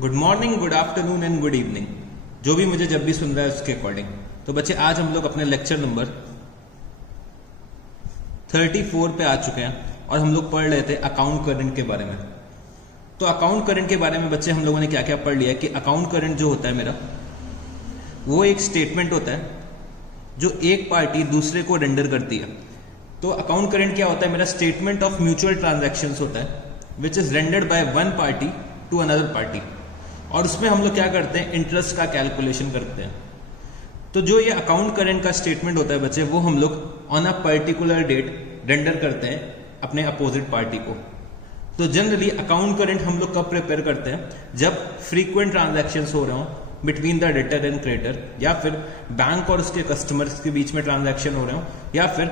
Good morning, good afternoon and good evening, जो भी मुझे जब भी सुन रहा है उसके अकॉर्डिंग। तो बच्चे आज हम लोग अपने लेक्चर नंबर 34 पे आ चुके हैं और हम लोग पढ़ रहे थे अकाउंट करंट के बारे में। तो अकाउंट करंट के बारे में बच्चे हम लोगों ने क्या क्या पढ़ लिया कि अकाउंट करंट जो होता है मेरा, वो एक स्टेटमेंट होता है जो एक पार्टी दूसरे को रेंडर करती है। तो अकाउंट करंट क्या होता है मेरा? स्टेटमेंट ऑफ म्यूचुअल ट्रांजैक्शंस होता है which is rendered by one party to another party. और उसमें हम लोग क्या करते हैं? इंटरेस्ट का कैलकुलेशन करते हैं। तो जो ये अकाउंट करंट का स्टेटमेंट होता है बच्चे, वो हम लोग on a particular date render करते हैं अपने अपोजिट पार्टी को। तो जनरली अकाउंट करंट हम लोग कब प्रिपेयर करते हैं? जब फ्रीक्वेंट ट्रांजैक्शंस हो रहे हो between the debtor and creditor, या फिर बैंक और उसके कस्टमर्स के बीच में ट्रांजैक्शन हो रहे हो, या फिर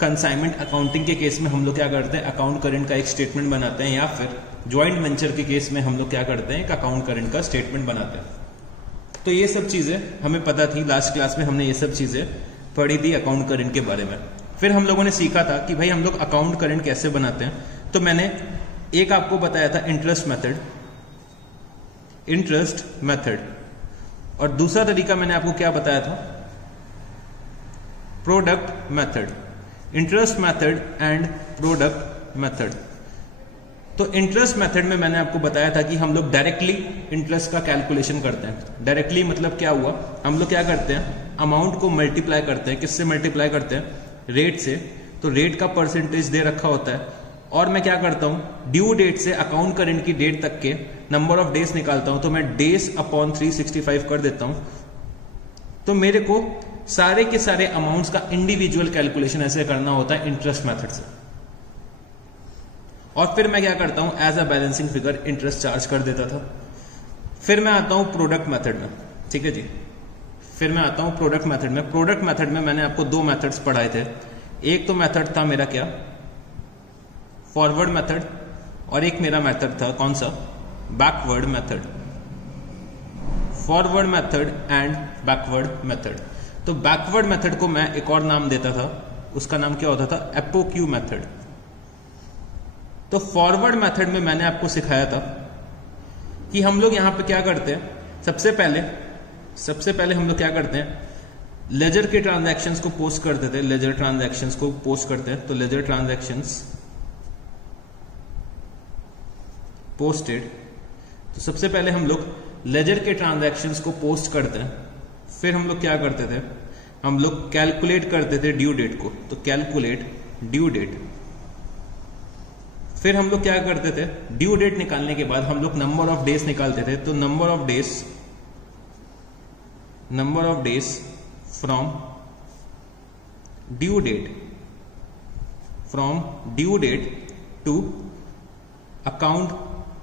कंसाइनमेंट अकाउंटिंग के केस में हम लोग क्या करते हैं? अकाउंट करंट का एक स्टेटमेंट बनाते हैं, या फिर ज्वाइंट वेंचर के केस में हम लोग क्या करते हैं? एक अकाउंट करंट का स्टेटमेंट बनाते हैं। तो ये सब चीजें हमें पता थी, लास्ट क्लास में हमने ये सब चीजें पढ़ी थी अकाउंट करंट के बारे में। फिर हम लोगों ने सीखा था कि भाई हम लोग अकाउंट करंट कैसे बनाते हैं। तो मैंने एक आपको बताया था इंटरेस्ट मेथड, और दूसरा तरीका मैंने आपको क्या बताया था? Product method. Interest method and product method. तो इंटरेस्ट मेथड में मैंने आपको बताया था कि हम लोग डायरेक्टली इंटरेस्ट का कैलकुलेशन करते हैं। डायरेक्टली मतलब क्या हुआ? हम लोग क्या करते हैं? अमाउंट को मल्टीप्लाई करते हैं। किससे मल्टीप्लाई करते हैं? रेट से। तो रेट का परसेंटेज दे रखा होता है, और मैं क्या करता हूं? ड्यू डेट से अकाउंट करंट की डेट तक के नंबर ऑफ डेज निकालता हूं। तो मैं डेज अपॉन 365 कर देता हूं। तो मेरे को सारे के सारे अमाउंट्स का इंडिविजुअल कैलकुलेशन ऐसे करना होता है इंटरेस्ट मेथड से। और फिर मैं क्या करता हूं? As a balancing figure interest charge कर देता था। फिर मैं आता हूं प्रोडक्ट मेथड में। ठीक है जी, फिर मैं आता हूं प्रोडक्ट मेथड में। प्रोडक्ट मेथड में मैंने आपको दो मेथड्स पढ़ाए थे। एक तो मेथड था मेरा क्या? फॉरवर्ड मेथड, और एक मेरा मेथड था कौन सा? Backward method. Forward method and backward method. तो बैकवर्ड मेथड को मैं एक और नाम देता था, उसका नाम क्या होता था? एपोक्यू मेथड। तो फॉरवर्ड मेथड में मैंने आपको सिखाया था कि हम लोग यहां पे क्या करते हैं? सबसे पहले हम लोग क्या करते हैं? लेजर के ट्रांजैक्शंस को पोस्ट करते थे। लेजर ट्रांजैक्शंस को पोस्ट करते हैं। तो लेजर ट्रांजैक्शंस पोस्टेड। तो सबसे पहले हम लोग लेजर के ट्रांजैक्शंस को पोस्ट करते हैं। फिर हम लोग क्या करते थे? हम लोग कैलकुलेट करते थे ड्यू डेट को। तो कैलकुलेट ड्यू डेट। फिर हम लोग क्या करते थे? ड्यू डेट निकालने के बाद हम लोग नंबर ऑफ डेज निकालते थे। तो number of days from due date to account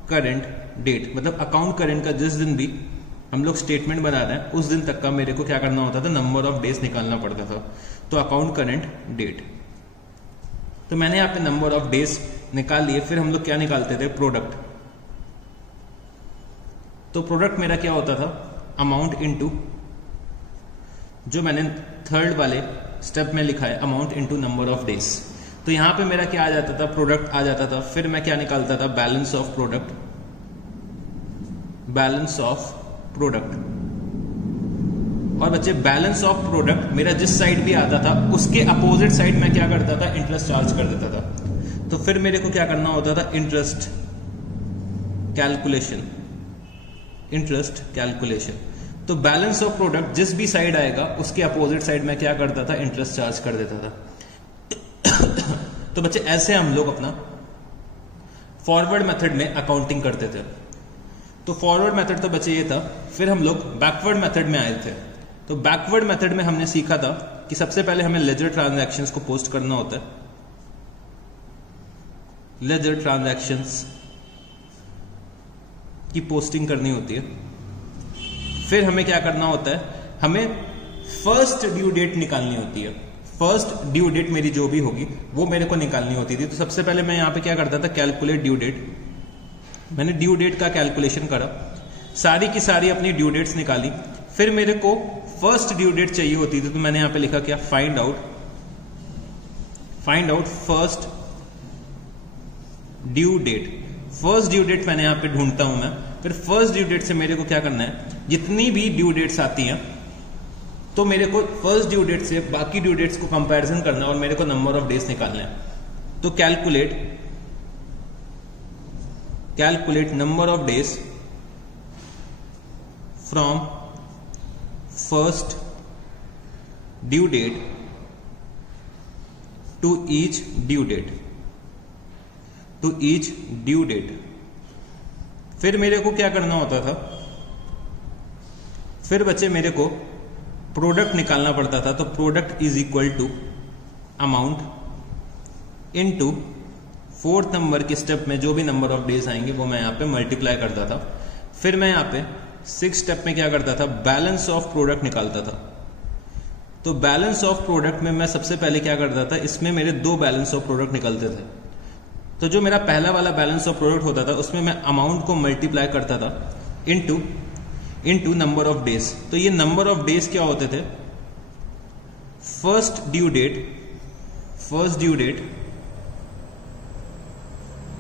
current date. मतलब अकाउंट करंट का जिस दिन भी हम लोग स्टेटमेंट बना रहे हैं उस दिन तक का मेरे को क्या करना होता था? नंबर ऑफ डेज निकालना पड़ता था। तो अकाउंट करंट डेट। तो मैंने यहाँ पे नंबर ऑफ डेज निकाल लिए। फिर हम लोग क्या निकालते थे? प्रोडक्ट। तो प्रोडक्ट मेरा क्या होता था? अमाउंट इनटू, जो मैंने थर्ड वाले स्टेप में लिखा है, amount into number of days. तो यहां पे मेरा क्या आ जाता था? प्रोडक्ट आ जाता था। फिर मैं क्या निकालता था? Balance of product. और बच्चे बैलेंस ऑफ प्रोडक्ट मेरा जिस साइड भी आता था उसके अपोजिट साइड में क्या करता था? इंटरेस्ट चार्ज कर देता था। तो फिर मेरे को क्या करना होता था? Interest calculation. तो बैलेंस ऑफ प्रोडक्ट जिस भी साइड आएगा उसके अपोजिट साइड में क्या करता था? इंटरेस्ट चार्ज कर देता था। तो बच्चे ऐसे हम लोग अपना फॉरवर्ड मेथड में अकाउंटिंग करते थे। तो फॉरवर्ड मेथड तो बच्चे ये था। फिर हम लोग बैकवर्ड मेथड में आए थे। तो बैकवर्ड मेथड में हमने सीखा था कि सबसे पहले हमें लेजर ट्रांजैक्शंस को पोस्ट करना होता है। लेजर ट्रांजैक्शंस की पोस्टिंग करनी होती है। फिर हमें क्या करना होता है? हमें फर्स्ट ड्यू डेट निकालनी होती है। फर्स्ट ड्यू डेट मेरी जो भी होगी वो मेरे को निकालनी होती थी। तो सबसे पहले मैं यहां पे क्या करता था? Calculate due date. मैंने ड्यू डेट का कैलकुलेशन करा, सारी की सारी अपनी ड्यू डेट्स निकाली। फिर मेरे को फर्स्ट ड्यू डेट चाहिए होती थी। तो मैंने यहां पे लिखा क्या? Find out first due date. First due date मैंने यहां पे ढूंढता हूं मैं। फिर फर्स्ट ड्यू डेट से मेरे को क्या करना है, जितनी भी ड्यू डेट्स आती हैं तो मेरे को फर्स्ट ड्यू डेट से बाकी ड्यू डेट्स को कंपैरिजन करना है और मेरे को नंबर ऑफ डेज निकालना है। तो calculate number of days from first due date to each due date. फिर मेरे को क्या करना होता था, फिर बच्चे मेरे को प्रोडक्ट निकालना पड़ता था। तो product is equal to amount into fourth number के स्टेप में जो भी नंबर ऑफ डेज आएंगे वो मैं यहां पे मल्टीप्लाई करता था। फिर मैं यहां पे 6 स्टेप में क्या करता था, बैलेंस ऑफ प्रोडक्ट निकालता था। तो बैलेंस ऑफ प्रोडक्ट में मैं सबसे पहले क्या करता था, इसमें मेरे 2 बैलेंस ऑफ प्रोडक्ट निकलते थे। तो जो मेरा पहला वाला बैलेंस ऑफ प्रोडक्ट होता था उसमें मैं अमाउंट को मल्टीप्लाई करता था इनटू नंबर ऑफ डेज। तो ये नंबर ऑफ डेज क्या होते थे, first due date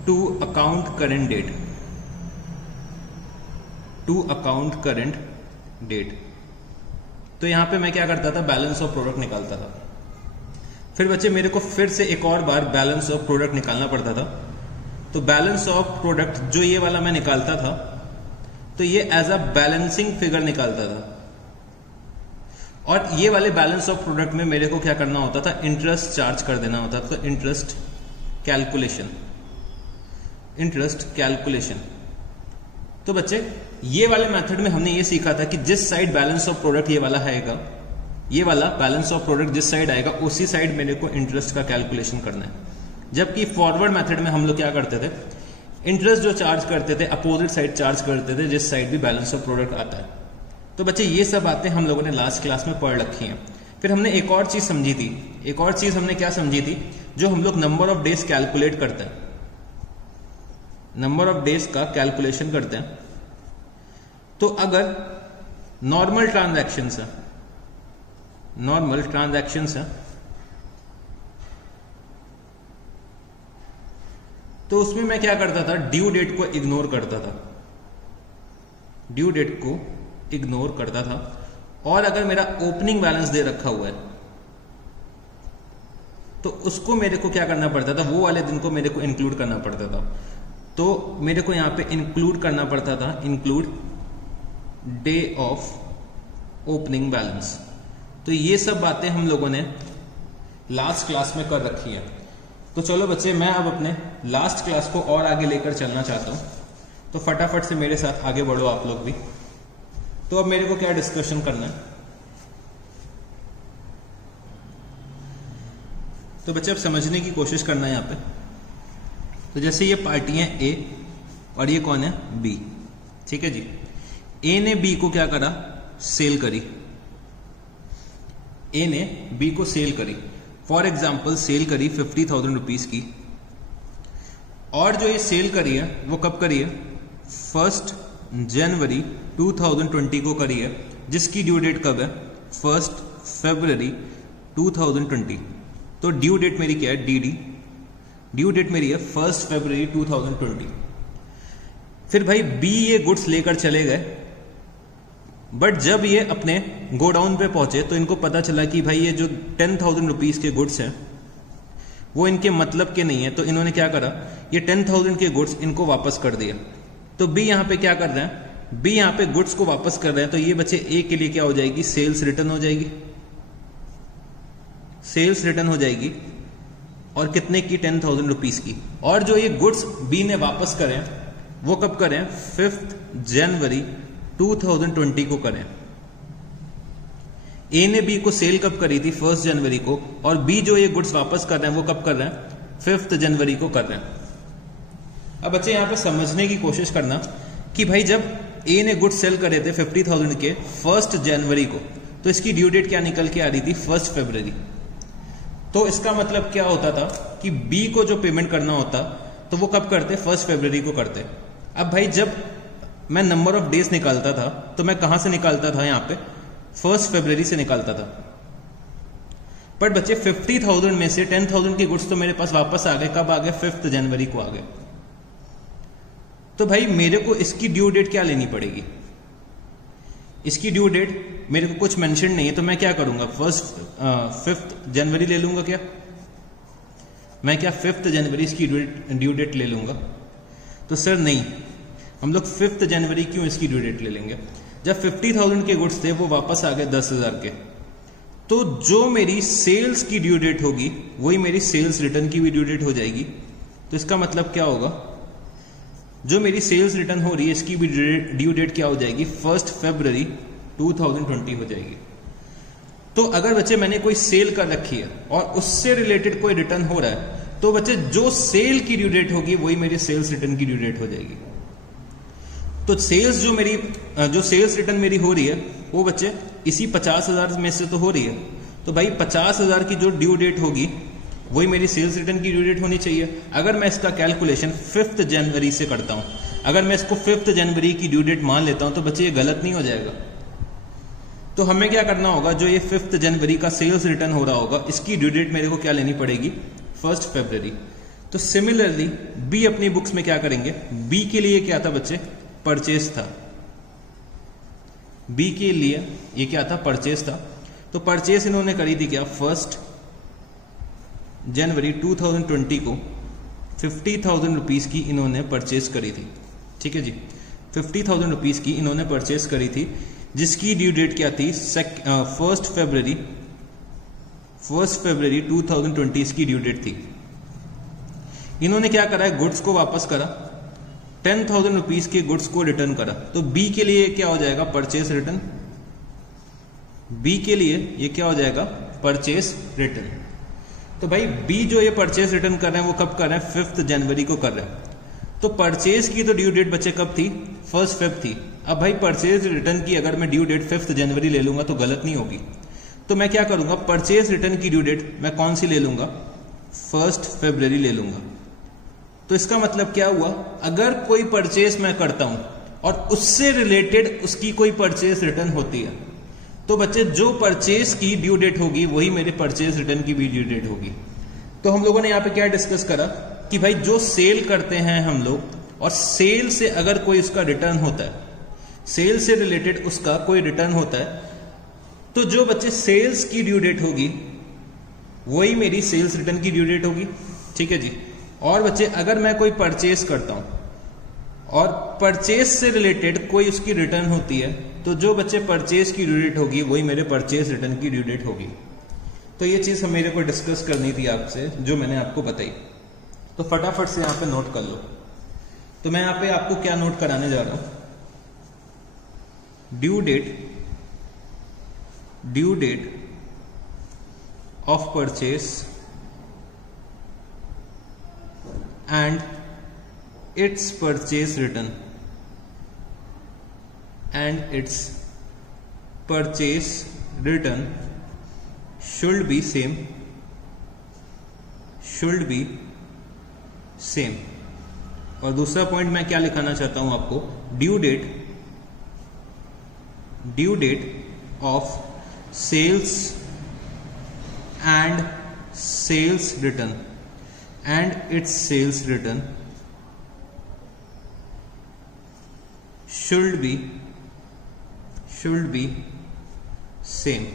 to account current date. तो यहां पे मैं क्या करता था, बैलेंस ऑफ प्रोडक्ट निकालता था। फिर बच्चे मेरे को फिर से एक और बार बैलेंस ऑफ प्रोडक्ट निकालना पड़ता था। तो बैलेंस ऑफ प्रोडक्ट जो ये वाला मैं निकालता था तो ये एज अ बैलेंसिंग फिगर निकालता था। और ये वाले बैलेंस ऑफ प्रोडक्ट में मेरे को क्या करना होता था, इंटरेस्ट चार्ज कर देना होता था। तो इंटरेस्ट कैलकुलेशन। तो बच्चे ये वाले मेथड में हमने ये सीखा था कि जिस साइड बैलेंस ऑफ प्रोडक्ट ये वाला आएगा, ये वाला बैलेंस ऑफ प्रोडक्ट जिस साइड आएगा उसी साइड मेरे को इंटरेस्ट का कैलकुलेशन करना है। जबकि फॉरवर्ड मेथड में हम लोग क्या करते थे, इंटरेस्ट जो चार्ज करते थे अपोजिट साइड चार्ज करते थे जिस साइड भी बैलेंस ऑफ प्रोडक्ट आता है। तो बच्चे ये सब बातें हम लोगों ने लास्ट क्लास में पढ़ रखी हैं। फिर हमने एक और चीज समझी थी, एक और चीज हमने क्या समझी थी, जो हम लोग नंबर ऑफ डेज कैलकुलेट करते हैं, नंबर ऑफ डेज का कैलकुलेशन करते हैं। तो अगर नॉर्मल ट्रांजैक्शंस है तो उसमें मैं क्या करता था, ड्यू डेट को इग्नोर करता था। और अगर मेरा ओपनिंग बैलेंस दे रखा हुआ है तो उसको मेरे को क्या करना पड़ता था, वो वाले दिन को मेरे को इंक्लूड करना पड़ता था। तो मेरे को यहां पे इंक्लूड करना पड़ता था, include day of opening balance. तो ये सब बातें हम लोगों ने लास्ट क्लास में कर रखी है। तो चलो बच्चे, मैं अब अपने लास्ट क्लास को और आगे लेकर चलना चाहता हूं, तो फटाफट से मेरे साथ आगे बढ़ो आप लोग भी। तो अब मेरे को क्या डिस्कशन करना है, तो बच्चे अब समझने की कोशिश करना है यहां पे। तो जैसे ये पार्टी है ए और ये कौन है, बी, ठीक है जी। ए ने बी को क्या करा, सेल करी। ए ने बी को सेल करी, फॉर एग्जाम्पल सेल करी 50,000 रुपीज की। और जो ये सेल करी है वो कब करी है, 1 जनवरी 2020 को करी है, जिसकी ड्यू डेट कब है, 1 फरवरी 2020। तो ड्यू डेट मेरी क्या है, डीडी, ड्यू डेट मेरी है 1 फरवरी 2020। फिर भाई बी ये गुड्स लेकर चले गए, बट जब ये अपने गोडाउन पे पहुंचे तो इनको पता चला कि भाई ये जो 10,000 रुपीज के गुड्स हैं वो इनके मतलब के नहीं है। तो इन्होंने क्या करा, ये 10,000 के गुड्स इनको वापस कर दिया। तो बी यहां पे क्या कर रहे हैं, बी यहां पे गुड्स को वापस कर रहे हैं। तो ये बच्चे ए के लिए क्या हो जाएगी, सेल्स रिटर्न हो जाएगी, सेल्स रिटर्न हो जाएगी। और कितने की, 10,000 रुपीज की। और जो ये गुड्स बी ने वापस करें वो कब करें, 5 जनवरी 2020 को करें। ए ने बी को सेल कब करी थी, 1 जनवरी को। और बी जो ये गुड्स वापस कर रहे हैं वो कब कर रहे हैं, 5 जनवरी को कर रहे हैं। अब बच्चे यहां पे समझने की कोशिश करना कि भाई जब ए ने गुड्स सेल करे थे 50,000 के 1 जनवरी को, तो इसकी ड्यू डेट क्या निकल के आ रही थी, 1 फरवरी। तो इसका मतलब क्या होता था कि बी को जो पेमेंट करना होता तो वो कब करते, 1 फरवरी को करते। अब भाई जब मैं नंबर ऑफ डेज निकालता था तो मैं कहां से निकालता था, यहां पे 1 फरवरी से निकालता था। बट बच्चे 50,000 में से 10,000 के गुड्स तो मेरे पास वापस आ गए, कब आ गए, 5 जनवरी को आ गए। तो भाई मेरे को इसकी ड्यू डेट क्या लेनी पड़ेगी? इसकी ड्यू डेट मेरे को कुछ मेंशन नहीं है, तो मैं क्या करूंगा? 5th जनवरी ले लूंगा क्या? मैं क्या 5th जनवरी इसकी ड्यू डेट ले लूंगा? तो सर नहीं, हम लोग 5th जनवरी क्यों इसकी ड्यू डेट ले लेंगे? जब 50,000 के गुड्स थे वो वापस आ गए 10,000 के, तो जो मेरी सेल्स की ड्यू डेट होगी वही मेरी सेल्स रिटर्न की भी ड्यू डेट हो जाएगी। तो इसका मतलब क्या होगा? जो मेरी सेल्स रिटर्न हो रही है इसकी भी ड्यू डेट क्या हो जाएगी? 1 फरवरी 2020 हो जाएगी। तो अगर बच्चे मैंने कोई सेल कर रखी है और उससे रिलेटेड कोई रिटर्न हो रहा है, तो बच्चे जो सेल की ड्यू डेट होगी वही मेरी सेल्स रिटर्न की ड्यू डेट हो जाएगी। तो सेल्स जो सेल्स रिटर्न मेरी हो रही है वो बच्चे इसी 50,000 में से तो हो रही है। तो भाई 50,000 की जो ड्यू डेट होगी वही मेरी सेल्स रिटर्न की ड्यू डेट होनी चाहिए। अगर मैं इसका कैलकुलेशन 5th जनवरी से करता हूं, अगर मैं इसको 5th जनवरी की ड्यू डेट मान लेता हूं, तो बच्चे ये गलत नहीं हो जाएगा। तो हमें क्या करना होगा? जो ये 5th जनवरी का सेल्स रिटर्न हो रहा होगा इसकी ड्यू डेट मेरे को क्या लेनी पड़ेगी? 1 फरवरी। तो सिमिलरली बी अपनी बुक्स में क्या करेंगे? बी के लिए क्या था बच्चे? परचेस था। बी के लिए ये क्या था? परचेस था। तो परचेस इन्होंने करी थी क्या? 1 जनवरी 2020 को 50,000 रुपीज की इन्होंने परचेस करी थी। ठीक है जी, 50,000 रुपीज की इन्होंने परचेस करी थी, जिसकी ड्यू डेट क्या थी? 1 फरवरी 2020 की ड्यू डेट थी। इन्होंने क्या करा है? गुड्स को वापस करा, 10,000 रुपीज के गुड्स को रिटर्न करा। तो बी के लिए क्या हो जाएगा? Purchase return. बी के लिए ये क्या हो जाएगा? Purchase return. तो भाई बी जो ये परचेस रिटर्न कर रहे हैं वो कब कर रहे हैं? 5th जनवरी को कर रहे हैं। तो परचेस की तो ड्यू डेट बच्चे कब थी? 1 फेब थी। अब भाई परचेज रिटर्न की अगर मैं ड्यू डेट 5th जनवरी ले लूंगा तो गलत नहीं होगी। तो मैं क्या करूंगा? परचेज रिटर्न की ड्यू डेट मैं कौन सी ले लूंगा? 1 फरवरी ले लूंगा। तो इसका मतलब क्या हुआ? अगर कोई परचेज मैं करता हूं और उससे रिलेटेड उसकी कोई परचेज रिटर्न होती है, तो बच्चे जो परचेज की ड्यू डेट होगी वही मेरे परचेज रिटर्न की भी ड्यू डेट होगी। तो हम लोगों ने यहां पे क्या डिस्कस करा कि भाई जो सेल करते हैं हम लोग और सेल से अगर कोई उसका रिटर्न होता है, सेल से रिलेटेड उसका कोई रिटर्न होता है, तो जो बच्चे सेल्स की ड्यू डेट होगी वही मेरी सेल्स रिटर्न की ड्यू डेट होगी। ठीक है जी। और बच्चे अगर मैं कोई परचेस करता हूं और परचेस से रिलेटेड कोई उसकी रिटर्न होती है, तो जो बच्चे परचेस की ड्यू डेट होगी वही मेरे परचेस रिटर्न की ड्यू डेट होगी। तो ये चीज मेरे को डिस्कस करनी थी आपसे, जो मैंने आपको बताई। तो फटाफट से यहां पे नोट कर लो। तो मैं यहां पे आपको क्या नोट कराने जा रहा हूं? Due date of purchase and its purchase return should be same और दूसरा पॉइंट मैं क्या लिखाना चाहता हूं आपको? Due date of sales and sales return and its sales return should be same।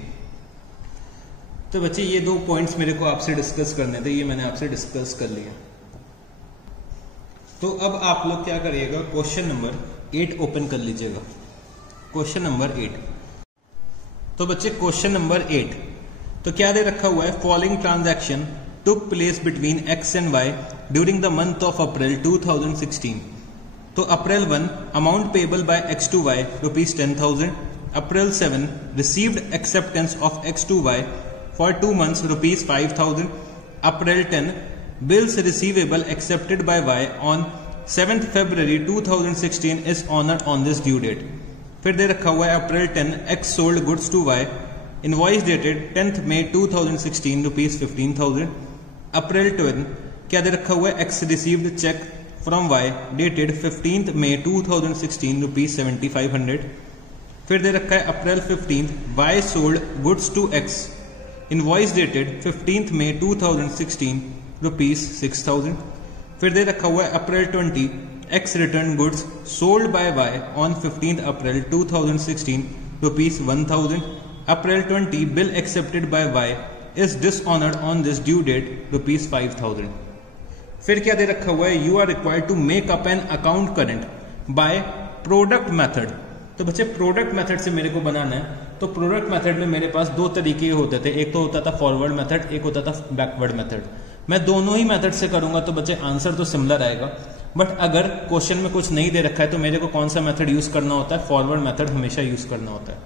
तो बच्चे ये दो पॉइंट्स मेरे को आपसे डिस्कस करने थे, ये मैंने आपसे डिस्कस कर लिया। तो अब आप लोग क्या करिएगा? क्वेश्चन नंबर 8 ओपन कर लीजिएगा। Question number 8। तो बच्चे क्वेश्चन नंबर 8 तो क्या दे रखा हुआ है? Following transaction took place between X and Y during the month of April 2016. तो April 1 amount payable by X to Y rupees 10,000. April 7 received acceptance of X to Y for 2 months rupees 5,000. April 10 bills receivable accepted by Y on 7th February 2016 is honored on this due date. फिर दे रखा हुआ है April 10 X sold goods to Y, invoice dated 10th May 2016 rupees 15,000. April 12 क्या दे रखा हुआ है? X received check from Y dated 15th May 2016 rupees 7,500. फिर दे रखा है April 15 Y sold goods to X, invoice dated 15th May 2016 rupees 6,000. फिर दे रखा हुआ है April 20 X returned goods sold by Y on 15th April 2016 rupees 1000. April 20 bill accepted by Y is dishonored on this due date rupees 5000. फिर क्या दे रखा हुआ है, you are required to make up an account current by product method. तो बच्चे product method से मेरे को बनाना है। तो प्रोडक्ट मेथड में मेरे पास दो तरीके होते थे, एक तो होता था फॉरवर्ड मेथड, एक होता था बैकवर्ड मेथड। मैं दोनों ही मेथड से करूंगा तो बच्चे आंसर तो सिमिलर आएगा, बट अगर क्वेश्चन में कुछ नहीं दे रखा है तो मेरे को कौन सा मेथड यूज करना होता है, फॉरवर्ड मेथड हमेशा यूज करना होता है।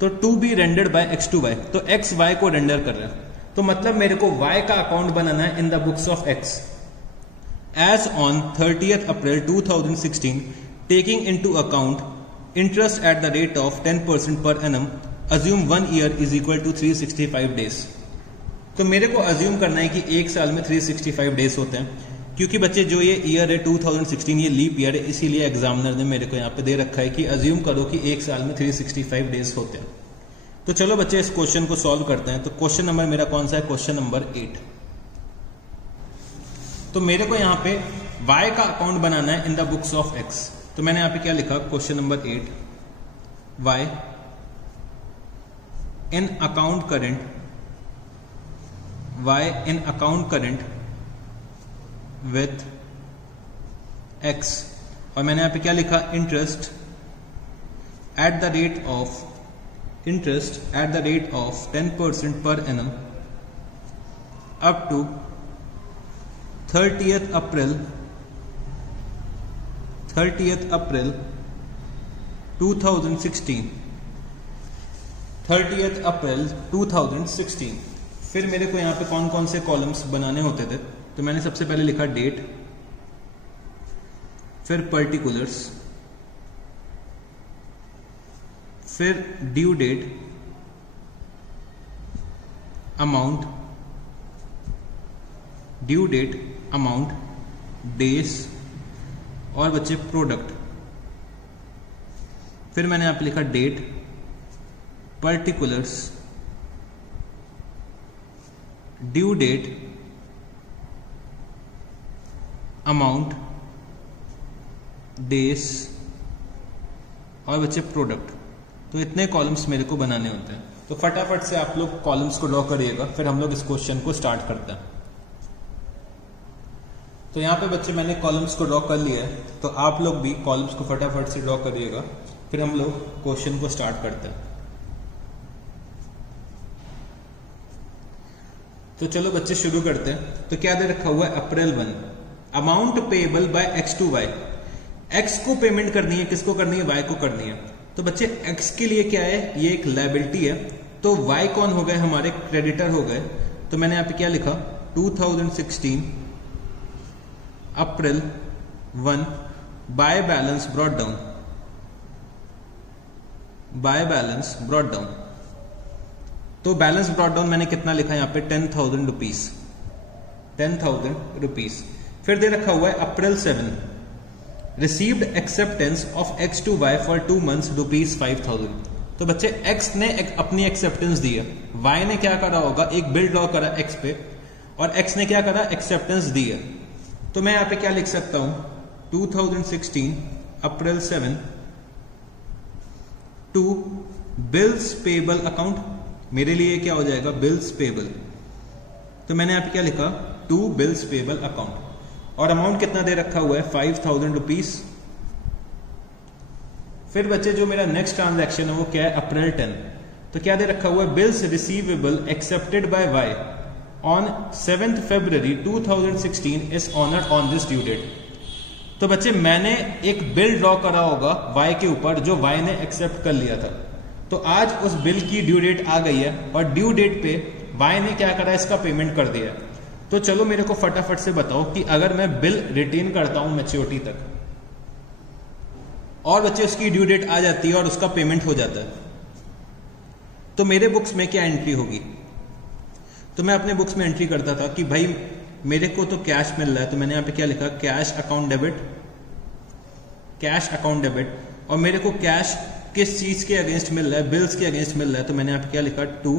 तो to be rendered by X to Y, तो एक्स वाई को रेंडर कर रहा है, तो मतलब मेरे को वाई का अकाउंट बनाना है in the books of X as on 30th April 2016 taking into account interest at the rate of 10% per annum, assume 1 year is equal to 365 days। तो मेरे को अज्यूम करना है कि एक साल में 365 डेज होते हैं, क्योंकि बच्चे जो ये ईयर है 2016 ये लीप ईयर है, इसीलिए एग्जामिनर ने मेरे को यहाँ पे दे रखा है कि अज्यूम करो कि एक साल में 365 डेज होते हैं। तो चलो बच्चे इस क्वेश्चन को सॉल्व करते हैं। तो क्वेश्चन नंबर मेरा कौन सा है, क्वेश्चन नंबर 8। तो मेरे को यहाँ पे y का अकाउंट बनाना है in the books of x। तो मैंने यहाँ पे क्या लिखा, question number 8, y in account current, y in account current with x, और मैंने यहाँ पे क्या लिखा, interest at the rate of 10% per annum up to 30th April 2016। 30th April 2016। फिर मेरे को यहाँ पे कौन कौन से कॉलम्स बनाने होते थे, तो मैंने सबसे पहले लिखा डेट, फिर पर्टिकुलर्स, फिर due date, amount, due date, amount, days और बच्चे प्रोडक्ट। फिर मैंने यहाँ पे लिखा date, particulars, due date, amount, days और बच्चे प्रोडक्ट। तो इतने कॉलम्स मेरे को बनाने होते हैं। तो फटाफट से आप लोग कॉलम्स को ड्रॉ करिएगा, फिर हम लोग इस क्वेश्चन को स्टार्ट करते हैं। तो यहाँ पे बच्चे मैंने कॉलम्स को ड्रॉ कर लिया है, तो आप लोग भी कॉलम्स को फटाफट से ड्रॉ करिएगा, फिर हम लोग क्वेश्चन को स्टार्ट करते हैं। तो चलो बच्चे शुरू करते हैं। तो क्या दे रखा हुआ है, April 1, amount payable by X to Y. X को पेमेंट करनी है, किसको करनी है, वाई को करनी है। तो बच्चे एक्स के लिए क्या है, ये एक लायबिलिटी है, तो वाई कौन हो गए, हमारे क्रेडिटर हो गए। तो मैंने यहाँ पे क्या लिखा, 2016 अप्रैल 1 by balance brought down, by balance brought down. तो बैलेंस ब्रॉट डाउन मैंने कितना लिखा यहाँ पे, 10,000 रुपीज, 10,000 रुपीज। फिर दे रखा हुआ है April 7 received acceptance of X to Y for 2 months rupees 5,000। तो बच्चे एक्स ने अपनी एक्सेप्टेंस दी है, वाई ने क्या करा होगा, एक बिल ड्रॉ करा एक्स पे, और एक्स ने क्या करा, एक्सेप्टेंस दी है। तो मैं यहां पे क्या लिख सकता हूं, 2016 अप्रैल 7 टू बिल्स पेबल अकाउंट। मेरे लिए क्या हो जाएगा, बिल्स पेबल। तो मैंने यहां पे क्या लिखा, टू बिल्स पेबल अकाउंट, और अमाउंट कितना दे रखा हुआ है, 5,000 रुपीज। फिर बच्चे जो मेरा नेक्स्ट ट्रांजैक्शन है वो क्या है, अप्रैल 10। तो क्या दे रखा हुआ है, bills receivable accepted by Y on 7th February 2016 is honoured on this due date. तो बच्चे मैंने एक बिल ड्रॉ करा होगा वाई के ऊपर, जो वाई ने एक्सेप्ट कर लिया था। तो आज उस बिल की ड्यू डेट आ गई है, और ड्यू डेट पे वाई ने क्या करा, इसका पेमेंट कर दिया। तो चलो मेरे को फटाफट से बताओ कि अगर मैं बिल रिटेन करता हूं मैच्योरिटी तक, और बच्चे उसकी ड्यू डेट आ जाती है और उसका पेमेंट हो जाता है, तो मेरे बुक्स में क्या एंट्री होगी। तो मैं अपने बुक्स में एंट्री करता था कि भाई मेरे को तो कैश मिल रहा है, तो मैंने यहां पे क्या लिखा, cash account debit, cash account debit. और मेरे को कैश किस चीज के अगेंस्ट मिल रहा है, बिल्स के अगेंस्ट मिल रहा है। तो मैंने यहां पे क्या लिखा, to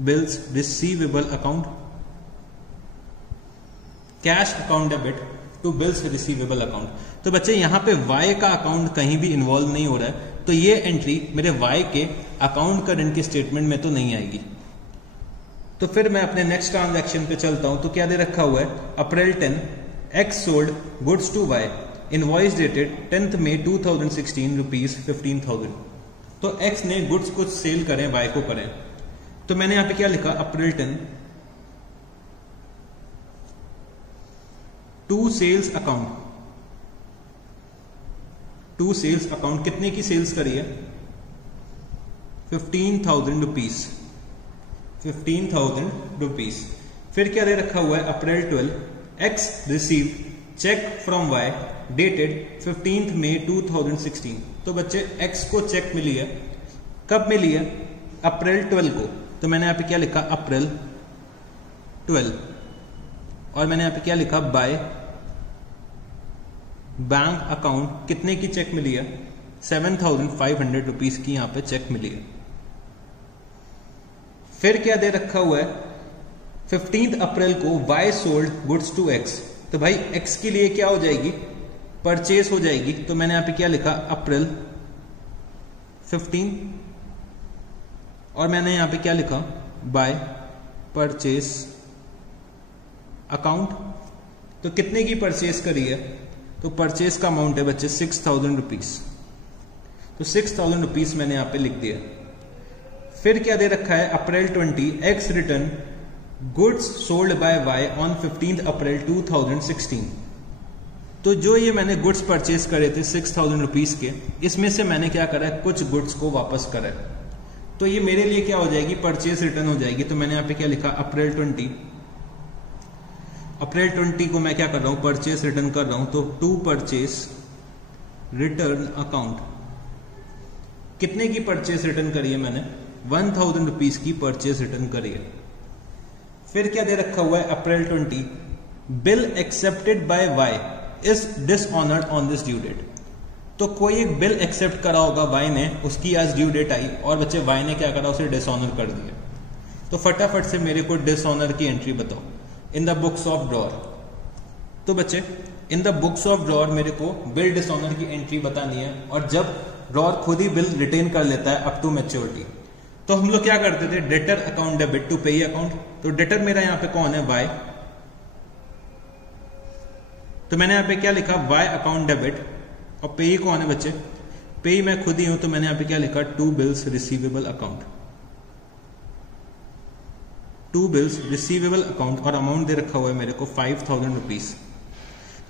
bills receivable account, cash account debit to bills receivable account. तो बच्चे यहाँ पे वाई का अकाउंट कहीं भी इन्वॉल्व नहीं हो रहा है, तो ये एंट्री मेरे वाई के अकाउंट करंट के स्टेटमेंट में तो नहीं आएगी। तो फिर मैं अपने नेक्स्ट ट्रांजैक्शन पे चलता हूं। तो क्या दे रखा हुआ है, April 10 X sold goods to Y, invoice dated 10th May 2016 rupees 15,000। तो एक्स ने गुड्स को सेल करें, वाई को करें। तो मैंने यहां पे क्या लिखा, April 10 to sales account, to sales account कितने की सेल्स करी है, 15,000 रुपीज, 15,000 रुपीज। फिर क्या दे रखा हुआ है, April 12 X receive cheque from Y dated 15th May 2016। तो बच्चे एक्स को चेक मिली है, कब मिली है, अप्रैल 12 को। तो मैंने यहां पे क्या लिखा, अप्रैल 12, और मैंने यहां पे क्या लिखा, बाय बैंक अकाउंट कितने की चेक मिली है, 7,500 रुपीज की यहां पे चेक मिली है। फिर क्या दे रखा हुआ है, 15th अप्रैल को Y sold goods to X. तो भाई एक्स के लिए क्या हो जाएगी, परचेस हो जाएगी। तो मैंने यहां पे क्या लिखा, अप्रैल 15, और मैंने यहां पे क्या लिखा, बाय परचेस अकाउंट। तो कितने की परचेस करी है, तो परचेस का अमाउंट है बच्चे 6,000 रुपीज। तो 6,000 रुपीज मैंने यहां पे लिख दिया। फिर क्या दे रखा है, April 20 X return goods sold by Y on 15th April 2016। तो जो ये मैंने गुड्स परचेज करे थे 6,000 रुपीज के, इसमें से मैंने क्या करा है, कुछ गुड्स को वापस करा है। तो ये मेरे लिए क्या हो जाएगी, परचेज रिटर्न हो जाएगी। तो मैंने यहां पे क्या लिखा, अप्रैल 20, अप्रैल 20 को मैं क्या कर रहा हूं, परचेज रिटर्न कर रहा हूं। तो टू परचेज रिटर्न अकाउंट, कितने की परचेज रिटर्न करी है मैंने, 1,000 रुपीज की परचेज रिटर्न करी है। फिर क्या दे रखा हुआ है, April 20 bill accepted by Y is dishonoured on this due date. तो कोई एक बिल एक्सेप्ट करा होगा वाई ने, उसकी आज ड्यू डेट आई, और बच्चे वाई ने क्या करा, उसे डिसऑनर कर दिया। तो फटाफट से मेरे को डिसऑनर की एंट्री बताओ इन द बुक्स ऑफ ड्रॉअर। तो बच्चे इन द बुक्स ऑफ ड्रॉअर मेरे को बिल डिसऑनर की एंट्री बतानी है, और जब ड्रॉअर खुद ही बिल रिटेन कर लेता है अप टू मैच्योरिटी, तो हम लोग क्या करते थे, डेटर अकाउंट डेबिट टू पेई अकाउंट। तो डेटर मेरा यहां पे कौन है, वाई। तो मैंने यहां पे क्या लिखा, वाई अकाउंट डेबिट, और पेई कौन है बच्चे, पेई मैं खुद ही हूं। तो मैंने यहां पे क्या लिखा, to bills receivable account, to bills receivable account, और अमाउंट दे रखा हुआ है मेरे को 5,000 रुपीज।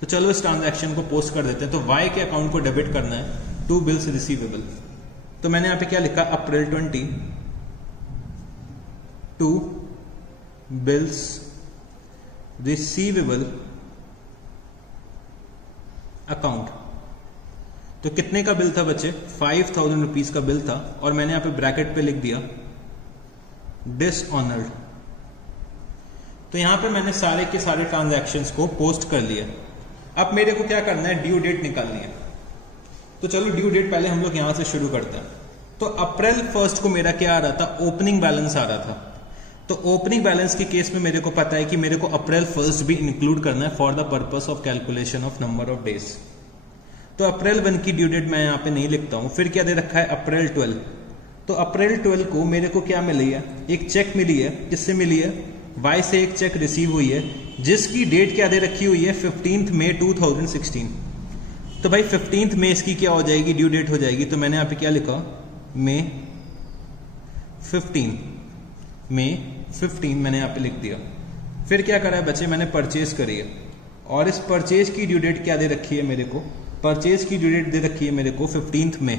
तो चलो इस ट्रांजैक्शन को पोस्ट कर देते हैं। तो वाई के अकाउंट को डेबिट करना है, टू बिल्स रिसीवेबल। तो मैंने यहां पे क्या लिखा, अप्रैल 20 टू बिल्स रिसीवेबल अकाउंट। तो कितने का बिल था बच्चे, 5,000 रुपीज का बिल था, और मैंने यहां पे ब्रैकेट पे लिख दिया डिसऑनर्ड। तो यहां पे मैंने सारे के सारे ट्रांजैक्शंस को पोस्ट कर लिया। अब मेरे को क्या करना है, ड्यू डेट निकालनी है। तो चलो ड्यू डेट पहले हम लोग यहां से शुरू करते हैं। तो अप्रैल 1 को मेरा क्या आ रहा था, ओपनिंग बैलेंस आ रहा था। तो ओपनिंग बैलेंस के केस में मेरे को पता है कि मेरे को अप्रैल 1 भी इंक्लूड करना है for the purpose of calculation of number of days. तो अप्रैल 1 की ड्यू डेट मैं यहां पे नहीं लिखता हूं। फिर क्या दे रखा है, अप्रैल 12। तो अप्रैल 12 को मेरे को क्या मिली है, एक चेक मिली है। किससे मिली है, वाई से एक चेक रिसीव हुई है, जिसकी डेट क्या दे रखी हुई है, 15th May 2016। तो भाई 15th May इसकी क्या हो जाएगी, ड्यू डेट हो जाएगी। तो मैंने यहां पे क्या लिखा, May 15, May 15 मैंने यहां पे लिख दिया। फिर क्या करा है बच्चे, मैंने परचेज करी है, और इस परचेज की ड्यू डेट क्या दे रखी है मेरे को, परचेज की ड्यू डेट दे रखी है मेरे को 15th May।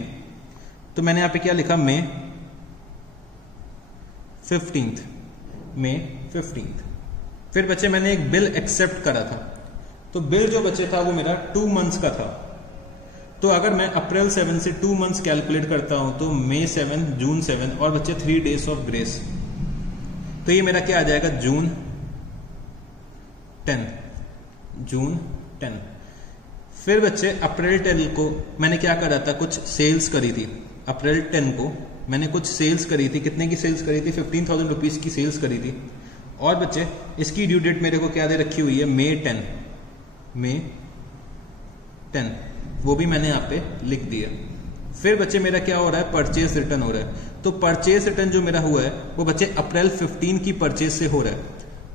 तो मैंने यहां पे क्या लिखा, May 15th, May 15th। फिर बच्चे मैंने एक बिल एक्सेप्ट करा था। तो बिल जो बचे था वो मेरा 2 मंथ्स का था। तो अगर मैं अप्रैल 7 से 2 मंथ्स कैलकुलेट करता हूं तो मई 7, जून 7 और बच्चे 3 डेज ऑफ ग्रेस। तो ये मेरा क्या आ जाएगा, जून 10, जून 10। फिर बच्चे अप्रैल 10 को मैंने क्या करा था, कुछ सेल्स करी थी। अप्रैल 10 को मैंने कुछ सेल्स करी थी। कितने की सेल्स करी थी, 15,000 रुपीज की सेल्स करी थी। और बच्चे इसकी ड्यू डेट मेरे को क्या दे रखी हुई है, May 10, May 10, वो भी मैंने यहाँ पे लिख दिया। फिर बच्चे मेरा क्या हो रहा है, परचेज रिटर्न हो रहा है। तो परचेज रिटर्न जो मेरा हुआ है वो बच्चे अप्रैल 15 की परचेज से हो रहा है।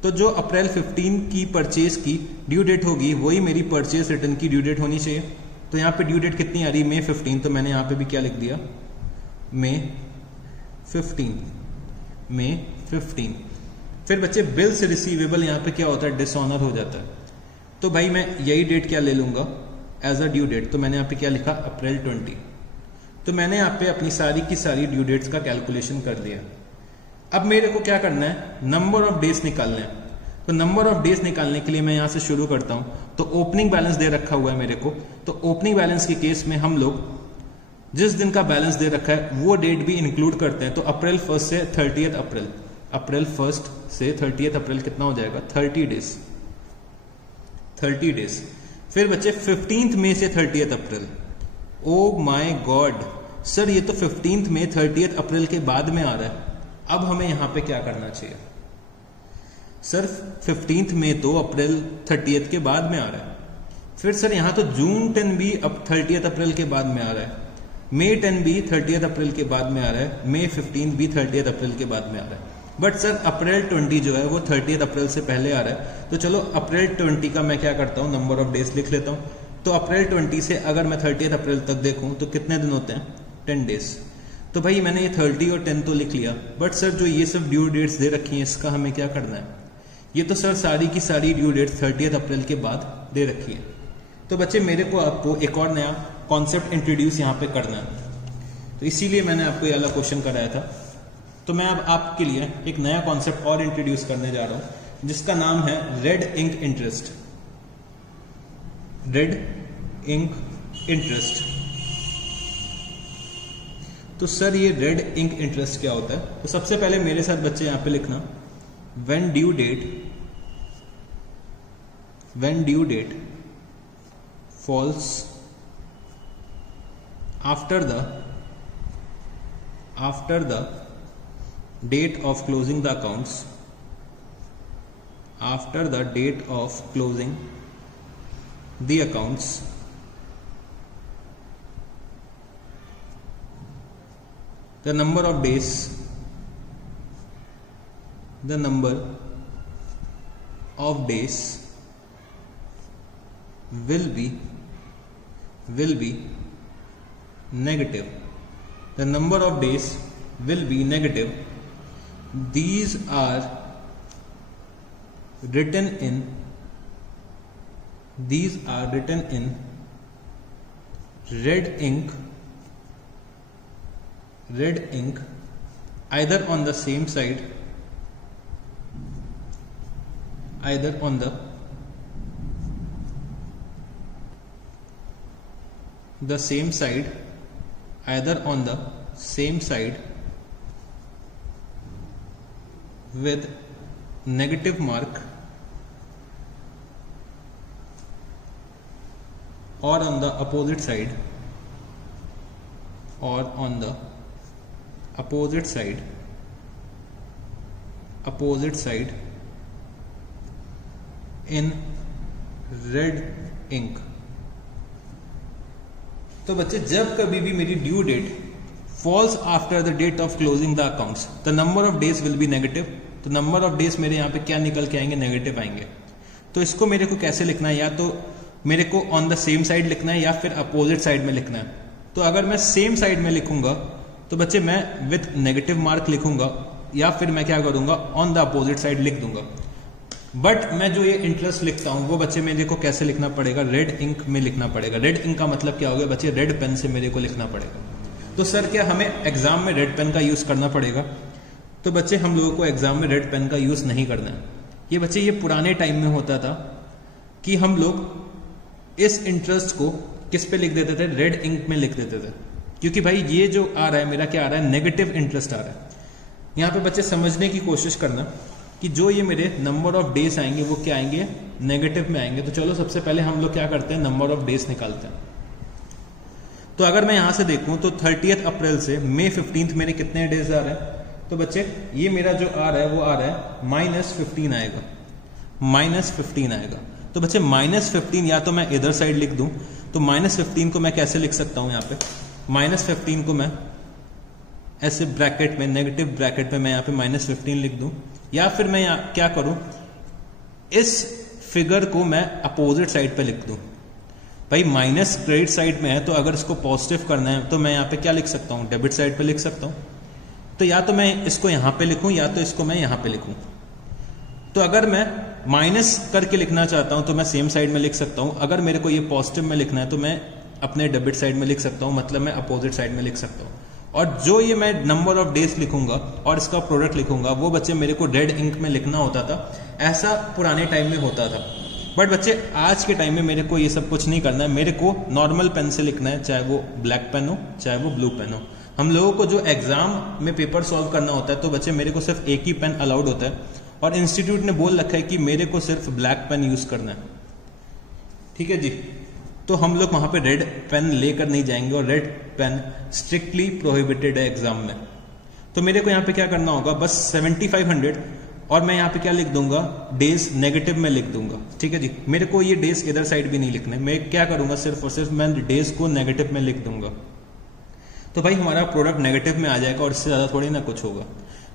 तो जो अप्रैल 15 की परचेज की ड्यू डेट होगी वही मेरी परचेज रिटर्न की ड्यू डेट होनी चाहिए। तो यहाँ पे ड्यू डेट कितनी आ रही, मई 15, तो मैंने यहाँ पे भी क्या लिख दिया, मई 15, मई 15। फिर बच्चे बिल्स रिसीवेबल यहाँ पे क्या होता है, डिसऑनर हो जाता है। तो भाई मैं यही डेट क्या ले लूंगा एज अ ड्यू डेट। तो मैंने यहाँ पे क्या लिखा, अप्रैल 20। तो मैंने यहाँ पे अपनी सारी की सारी ड्यू डेट्स का कैलकुलेशन कर दिया। अब मेरे को क्या करना है, नंबर ऑफ डेज निकालना है। तो नंबर ऑफ डेज निकालने के लिए मैं यहां से शुरू करता हूं। तो ओपनिंग बैलेंस दे रखा हुआ है मेरे को। तो ओपनिंग बैलेंस के केस में हम लोग जिस दिन का बैलेंस दे रखा है वो डेट भी इंक्लूड करते हैं। तो अप्रैल 1 से 30 अप्रैल, अप्रैल 1 से 30 अप्रैल कितना हो जाएगा, 30 डेज, 30 डेज। फिर बच्चे 15 मई से 30 अप्रैल। ओ माय गॉड सर, ये तो 15 मई 30 अप्रैल के बाद में आ रहा है। अब हमें यहां पे क्या करना चाहिए सर, 15 मई तो अप्रैल 30 के बाद में आ रहा है। फिर सर यहां तो जून 10 भी अब 30 अप्रैल के बाद में आ रहा है, मई 10 भी 30 अप्रैल के बाद में आ रहा है, मई 15 भी 30 अप्रैल के बाद में आ रहा है। बट सर अप्रैल 20 जो है वो 30 अप्रैल से पहले आ रहा है। तो चलो अप्रैल 20 का मैं क्या करता हूं, नंबर ऑफ डेज लिख लेता हूं। तो अप्रैल 20 से अगर मैं 30 अप्रैल तक देखूं तो कितने दिन होते हैं, 10 डेज। तो भाई मैंने ये 30 और 10 तो लिख लिया। बट सर जो ये सब ड्यू डेट्स दे रखी हैं इसका हमें क्या करना है, ये तो सर सारी की सारी ड्यू डेट्स 30 अप्रैल के बाद दे रखी है। तो बच्चे मेरे को आपको एक और नया कॉन्सेप्ट इंट्रोड्यूस यहाँ पे करना है। तो इसीलिए मैंने आपको ये वाला क्वेश्चन कराया था। तो मैं अब आपके लिए एक नया कॉन्सेप्ट और इंट्रोड्यूस करने जा रहा हूं जिसका नाम है red ink interest. Red ink interest. तो सर ये रेड इंक इंटरेस्ट क्या होता है, तो सबसे पहले मेरे साथ बच्चे यहां पे लिखना, when due date falls after the date of closing the accounts, after the date of closing the accounts, the number of days will be negative. The number of days will be negative. These are written in red ink either on the same side, either on the same side, either on the same side with negative mark, or on the opposite side, or on the opposite side in red ink। तो बच्चे जब कभी भी मेरी due date falls after the date of closing the accounts, the number of days will be negative. तो number of days मेरे यहाँ पे क्या निकल के आएंगे, नेगेटिव आएंगे। तो इसको मेरे को कैसे लिखना है, या तो मेरे को ऑन द सेम साइड लिखना है या फिर अपोजिट साइड में लिखना है। तो अगर मैं सेम साइड में लिखूंगा तो बच्चे मैं विथ नेगेटिव मार्क लिखूंगा, या फिर मैं क्या करूंगा, ऑन द अपोजिट साइड लिख दूंगा। बट मैं जो ये इंटरेस्ट लिखता हूं वो बच्चे मेरे को कैसे लिखना पड़ेगा, रेड इंक में लिखना पड़ेगा। रेड इंक का मतलब क्या हो गया बच्चे, रेड पेन से मेरे को लिखना पड़ेगा। तो सर क्या हमें एग्जाम में रेड पेन का यूज करना पड़ेगा? तो बच्चे हम लोगों को एग्जाम में रेड पेन का यूज नहीं करना है। ये बच्चे ये पुराने टाइम में होता था कि हम लोग इस इंटरेस्ट को किस पे लिख देते थे, रेड इंक में लिख देते थे। क्योंकि भाई ये जो आ रहा है मेरा क्या आ रहा है, नेगेटिव इंटरेस्ट आ रहा है। यहाँ पे बच्चे समझने की कोशिश करना कि जो ये मेरे नंबर ऑफ डेज आएंगे वो क्या आएंगे, नेगेटिव में आएंगे। तो चलो सबसे पहले हम लोग क्या करते हैं, नंबर ऑफ डेज निकालते हैं। तो अगर मैं यहां से देखूं तो 30 अप्रैल से मई 15 मेरे कितने डेज आ रहे हैं, तो बच्चे ये मेरा जो आ रहा है वो आ रहा है -15 आएगा, -15 आएगा। तो बच्चे -15 या तो मैं इधर साइड लिख दूं, तो -15 को मैं कैसे लिख सकता हूं यहाँ पे, -15 को मैं ऐसे ब्रैकेट में, नेगेटिव ब्रैकेट में मैं यहाँ पे -15 लिख दूं, या फिर मैं यहाँ क्या करूं, इस फिगर को मैं अपोजिट साइड पे लिख दूं। भाई माइनस क्रेडिट साइड में है, तो अगर इसको पॉजिटिव करना है तो मैं यहाँ पे क्या लिख सकता हूँ, डेबिट साइड पे लिख सकता हूँ। तो या तो मैं इसको यहाँ पे लिखूं या तो इसको मैं यहाँ पे लिखूं। तो अगर मैं माइनस करके लिखना चाहता हूं तो मैं सेम साइड में लिख सकता हूं, अगर मेरे को ये पॉजिटिव में लिखना है तो मैं अपने डेबिट साइड में लिख सकता हूं, मतलब मैं अपोजिट साइड में लिख सकता हूं। और जो ये मैं नंबर ऑफ डेज लिखूंगा और इसका प्रोडक्ट लिखूंगा, वो बच्चे मेरे को रेड इंक में लिखना होता था, ऐसा पुराने टाइम में होता था। बट बच्चे आज के टाइम में मेरे को ये सब कुछ नहीं करना है, मेरे को नॉर्मल पेन से लिखना है, चाहे वो ब्लैक पेन हो चाहे वो ब्लू पेन हो। हम लोगों को जो एग्जाम में पेपर सॉल्व करना होता है तो बच्चे मेरे को सिर्फ एक ही पेन अलाउड होता है, और इंस्टीट्यूट ने बोल रखा है कि मेरे को सिर्फ ब्लैक पेन यूज करना है, ठीक है जी। तो हम लोग वहां पे रेड पेन लेकर नहीं जाएंगे, और रेड पेन स्ट्रिक्टली प्रोहिबिटेड है एग्जाम में। तो मेरे को यहाँ पे क्या करना होगा, बस 7500, और मैं यहाँ पे क्या लिख दूंगा, डेज नेगेटिव में लिख दूंगा, ठीक है जी। मेरे को ये डेज इधर साइड भी नहीं लिखने, मैं क्या करूंगा, सिर्फ और सिर्फ मैं डेज को नेगेटिव में लिख दूंगा। तो भाई हमारा प्रोडक्ट नेगेटिव में आ जाएगा, और इससे ज्यादा थोड़ी ना कुछ होगा।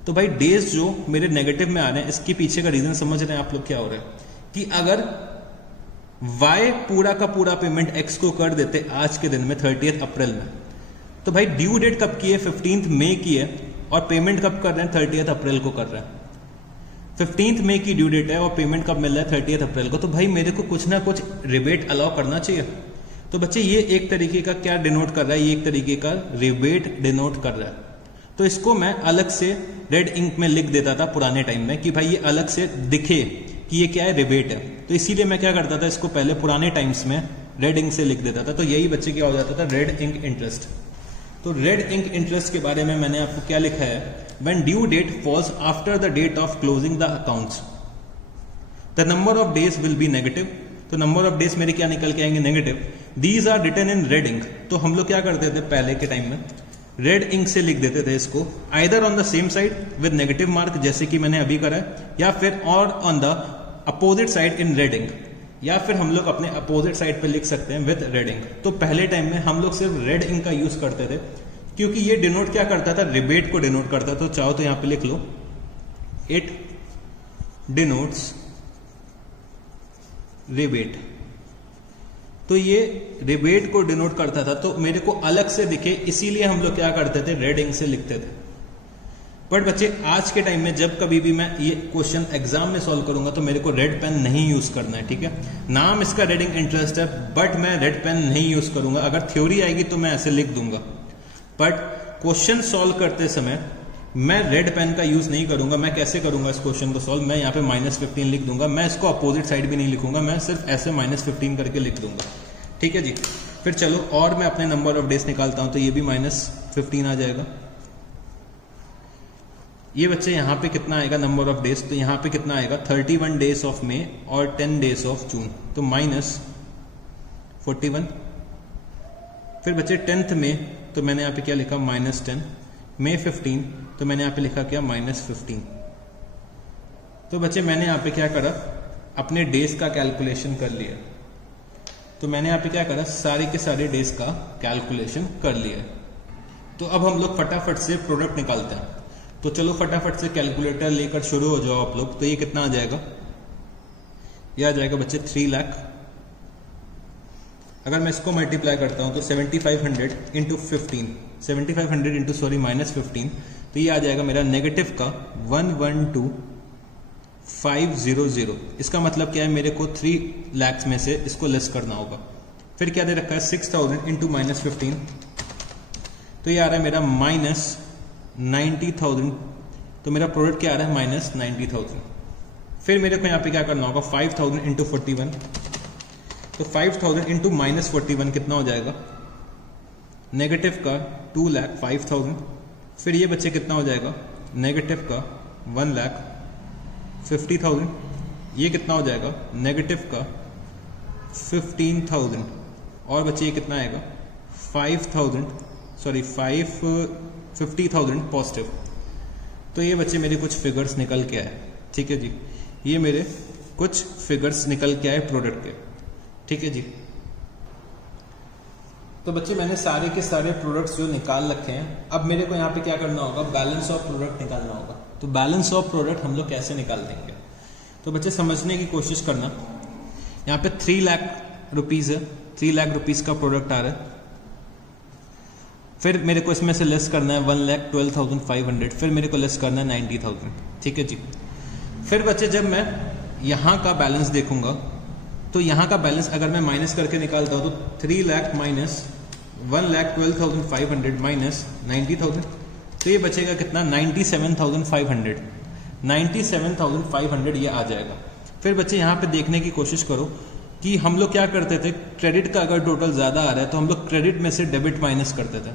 तो भाई डेज जो मेरे नेगेटिव में आ रहे हैं, इसके पीछे का रीजन समझ रहे हैं आप लोग क्या हो रहा है, कि अगर Y पूरा का पूरा पेमेंट X को कर देते आज के दिन में 30 अप्रैल में, तो भाई ड्यू डेट कब की है, 15 मई की है, और पेमेंट कब कर रहे हैं, 30 अप्रैल को कर रहे हैं। 15 मई की ड्यू डेट है और पेमेंट कब मिल रहा है, 30 अप्रैल को। तो भाई मेरे को कुछ ना कुछ रिबेट अलाउ करना चाहिए। तो बच्चे ये एक तरीके का क्या डिनोट कर रहा है, ये एक तरीके का रिबेट डिनोट कर रहा है। तो इसको मैं अलग से रेड इंक में लिख देता था पुराने टाइम में, कि भाई ये अलग से दिखे कि ये क्या है, रिबेट है। तो इसीलिए मैं क्या करता था, इसको पहले पुराने टाइम्स में रेड इंक से लिख देता था। तो यही बच्चे क्या हो जाता था, रेड इंक इंटरेस्ट। तो रेड इंक इंटरेस्ट के बारे में मैंने आपको क्या लिखा है, when due date falls after the date of closing the accounts the number of days will be negative. तो नंबर ऑफ डेज मेरे क्या निकल के आएंगे, negative. These are written in red ink. तो हम लोग क्या करते थे पहले के टाइम में, रेड इंक से लिख देते थे इसको, either on the same side with negative mark, जैसे कि मैंने अभी करा है, या फिर और on the opposite side in red ink, या फिर हम लोग अपने अपोजिट साइड पे लिख सकते हैं विद रेड इंक। तो पहले टाइम में हम लोग सिर्फ रेड इंक का यूज करते थे, क्योंकि ये डिनोट क्या करता था, रिबेट को डिनोट करता। तो चाहो तो यहां पे लिख लो, इट डिनोट्स रिबेट। तो ये रिबेट को डिनोट करता था, तो मेरे को अलग से दिखे, इसीलिए हम लोग क्या करते थे, रेड इंक से लिखते थे। बट बच्चे आज के टाइम में जब कभी भी मैं ये क्वेश्चन एग्जाम में सॉल्व करूंगा तो मेरे को रेड पेन नहीं यूज करना है, ठीक है। नाम इसका रेड इंक इंटरेस्ट है, बट मैं रेड पेन नहीं यूज करूंगा। अगर थ्योरी आएगी तो मैं ऐसे लिख दूंगा, बट क्वेश्चन सॉल्व करते समय मैं रेड पेन का यूज नहीं करूंगा। मैं कैसे करूंगा इस क्वेश्चन को सॉल्व, मैं यहाँ पे -15 लिख दूंगा। मैं इसको अपोजिट साइड भी नहीं लिखूंगा, मैं सिर्फ ऐसे -15 करके लिख दूंगा, ठीक है जी। फिर चलो और मैं अपने नंबर ऑफ डेज निकालता हूं, तो ये भी -15 आ जाएगा। ये बच्चे यहाँ पे कितना आएगा नंबर ऑफ डेज, तो यहाँ पे कितना आएगा, 31 डेज ऑफ मई और 10 डेज ऑफ जून, तो -41। फिर बच्चे 10th में, तो मैंने यहाँ पे क्या लिखा, -10। मई 15, तो मैंने यहाँ पे लिखा क्या, -15। तो बच्चे मैंने यहाँ पे क्या करा, अपने डेज का कैलकुलेशन कर लिया। तो मैंने यहाँ पे क्या करा, सारे के सारे डेज का कैलकुलेशन कर लिया। तो अब हम लोग फटाफट से प्रोडक्ट निकालते हैं। तो चलो फटाफट से कैलकुलेटर लेकर शुरू हो जाओ आप लोग। तो ये कितना आ जाएगा, ये आ जाएगा बच्चे 3 लाख। अगर मैं इसको मल्टीप्लाई करता हूं तो 7500 इंटू 15, 7500 इंटू -15, तो ये आ जाएगा मेरा नेगेटिव का 112,500। इसका मतलब क्या है, मेरे को 3 लाख में से इसको लेस करना होगा। फिर क्या दे रखा है, 6000 इंटू -15, तो ये आ रहा है मेरा -90,000। तो मेरा प्रोडक्ट क्या आ रहा है, -90,000। फिर मेरे को यहाँ पे क्या करना होगा, 5000 इंटू 41, तो 5000 इंटू -41 कितना हो जाएगा, नेगेटिव का 2,05,000। फिर ये बच्चे कितना हो जाएगा, नेगेटिव का 1,50,000। ये कितना हो जाएगा, नेगेटिव का 15,000। और बच्चे ये कितना आएगा, 50,000 पॉजिटिव। तो ये बच्चे मेरे कुछ फिगर्स निकल के आए, ठीक है जी। ये मेरे कुछ फिगर्स निकल के आए प्रोडक्ट के, ठीक है जी। तो बच्चे मैंने सारे के सारे प्रोडक्ट्स जो निकाल रखे हैं, अब मेरे को यहाँ पे क्या करना होगा, बैलेंस ऑफ प्रोडक्ट निकालना होगा। तो बैलेंस ऑफ प्रोडक्ट हम लोग कैसे निकाल देंगे, तो बच्चे समझने की कोशिश करना। यहाँ पे 3 लाख रुपीज है, 3 लाख रुपीज का प्रोडक्ट आ रहा है। फिर मेरे को इसमें से लेस करना है 1,12,500, फिर मेरे को लेस करना है 90,000। ठीक है जी। फिर बच्चे जब मैं यहाँ का बैलेंस देखूंगा, तो यहाँ का बैलेंस अगर मैं माइनस करके निकालता हूँ तो 3 लाख माइनस 1,12,500 माइनस 90,000, तो ये बचेगा कितना, 97,500। 97,500 ये आ जाएगा। फिर बच्चे यहाँ पे देखने की कोशिश करो कि हम लोग क्या करते थे, क्रेडिट का अगर टोटल ज्यादा आ रहा है तो हम लोग क्रेडिट में से डेबिट माइनस करते थे।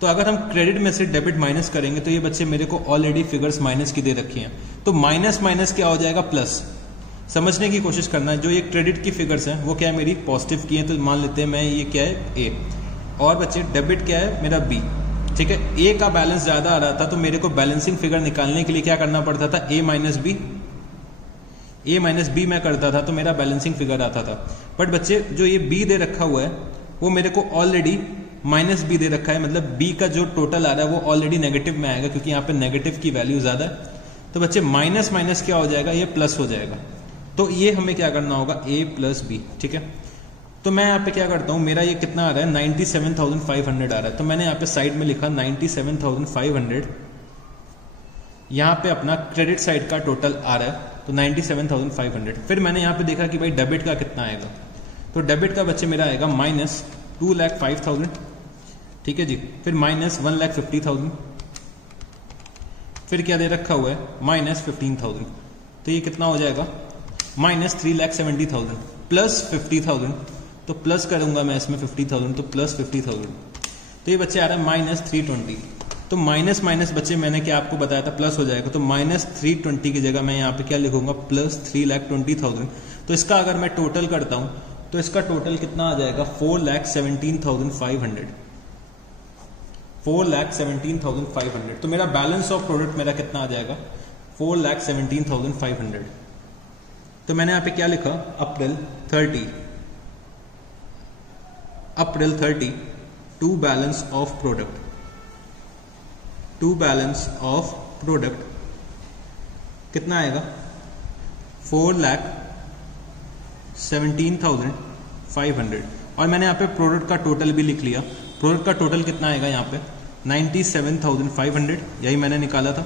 तो अगर हम क्रेडिट में से डेबिट माइनस करेंगे तो ये बच्चे मेरे को ऑलरेडी फिगर्स माइनस की दे रखी हैं, तो माइनस माइनस क्या हो जाएगा, प्लस। समझने की कोशिश करना है, जो ये क्रेडिट की फिगर्स हैं वो क्या है, मेरी पॉजिटिव की है, तो मान लेते हैं मैं ये क्या है, ए, और बच्चे डेबिट क्या है मेरा, बी। ठीक है, ए का बैलेंस ज्यादा आ रहा था तो मेरे को बैलेंसिंग फिगर निकालने के लिए क्या करना पड़ता था, ए माइनस बी, ए माइनस बी मैं करता था तो मेरा बैलेंसिंग फिगर आता था। बट बच्चे जो ये बी दे रखा हुआ है वो मेरे को ऑलरेडी माइनस बी दे रखा है, मतलब बी का जो टोटल आ रहा है वो ऑलरेडी नेगेटिव में आएगा, क्योंकि यहाँ पे नेगेटिव की वैल्यू ज्यादा है। तो बच्चे माइनस माइनस क्या हो जाएगा, ये प्लस हो जाएगा। तो ये हमें क्या करना होगा, a प्लस बी। ठीक है, तो मैं यहाँ पे क्या करता हूँ, मेरा ये कितना आ रहा है, 97,500 आ रहा है, तो मैंने यहाँ पे साइड में लिखा 97,500। यहाँ पे अपना क्रेडिट साइड का टोटल आ रहा है तो 97,500। फिर मैंने यहाँ पे देखा कि भाई डेबिट का कितना आएगा, तो डेबिट का बच्चे मेरा आएगा माइनस 2,05,000। ठीक है जी। फिर माइनस 1,50,000, फिर क्या दे रखा हुआ है, माइनस 15,000, तो ये कितना हो जाएगा, माइनस 3,70,000 प्लस 50,000, तो प्लस करूंगा मैं इसमें 50,000, तो प्लस 50,000, तो ये बच्चे आ रहा है माइनस 320। तो माइनस माइनस बच्चे मैंने क्या आपको बताया था, प्लस हो जाएगा, तो माइनस 320 की जगह मैं यहाँ पे क्या लिखूंगा, प्लस 3,20,000। तो इसका अगर मैं टोटल करता हूं तो इसका टोटल कितना आ जाएगा, 4,17,500, 4,17,500। तो मेरा बैलेंस ऑफ प्रोडक्ट मेरा कितना आ जाएगा, 4,17,500। तो मैंने यहां पे क्या लिखा, April 30 to balance of product, to balance of product कितना आएगा, 4,17,500। और मैंने यहाँ पे प्रोडक्ट का टोटल भी लिख लिया। प्रोडक्ट का टोटल कितना आएगा यहाँ पे, 97,500, यही मैंने निकाला था।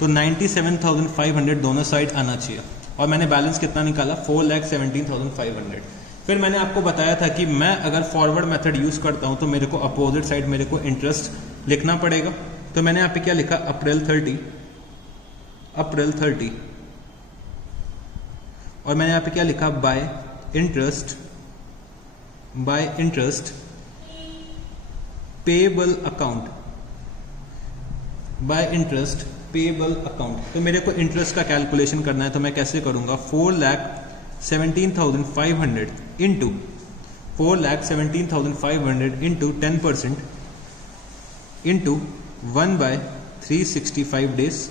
तो 97,500 दोनों साइड आना चाहिए। और मैंने बैलेंस कितना निकाला, 4,17,500। फिर मैंने आपको बताया था कि मैं अगर फॉरवर्ड मेथड यूज करता हूं तो मेरे को अपोजिट साइड मेरे को इंटरेस्ट लिखना पड़ेगा। तो मैंने यहाँ पे क्या लिखा, अप्रैल 30, और मैंने यहाँ पे क्या लिखा, bye interest payable account, bye interest payable account. तो मेरे को इंटरेस्ट का कैलकुलेशन करना है, तो मैं कैसे करूंगा, 4,17,500 इंटू 4,17,500 इंटू 10% इंटू 1/365 डेज।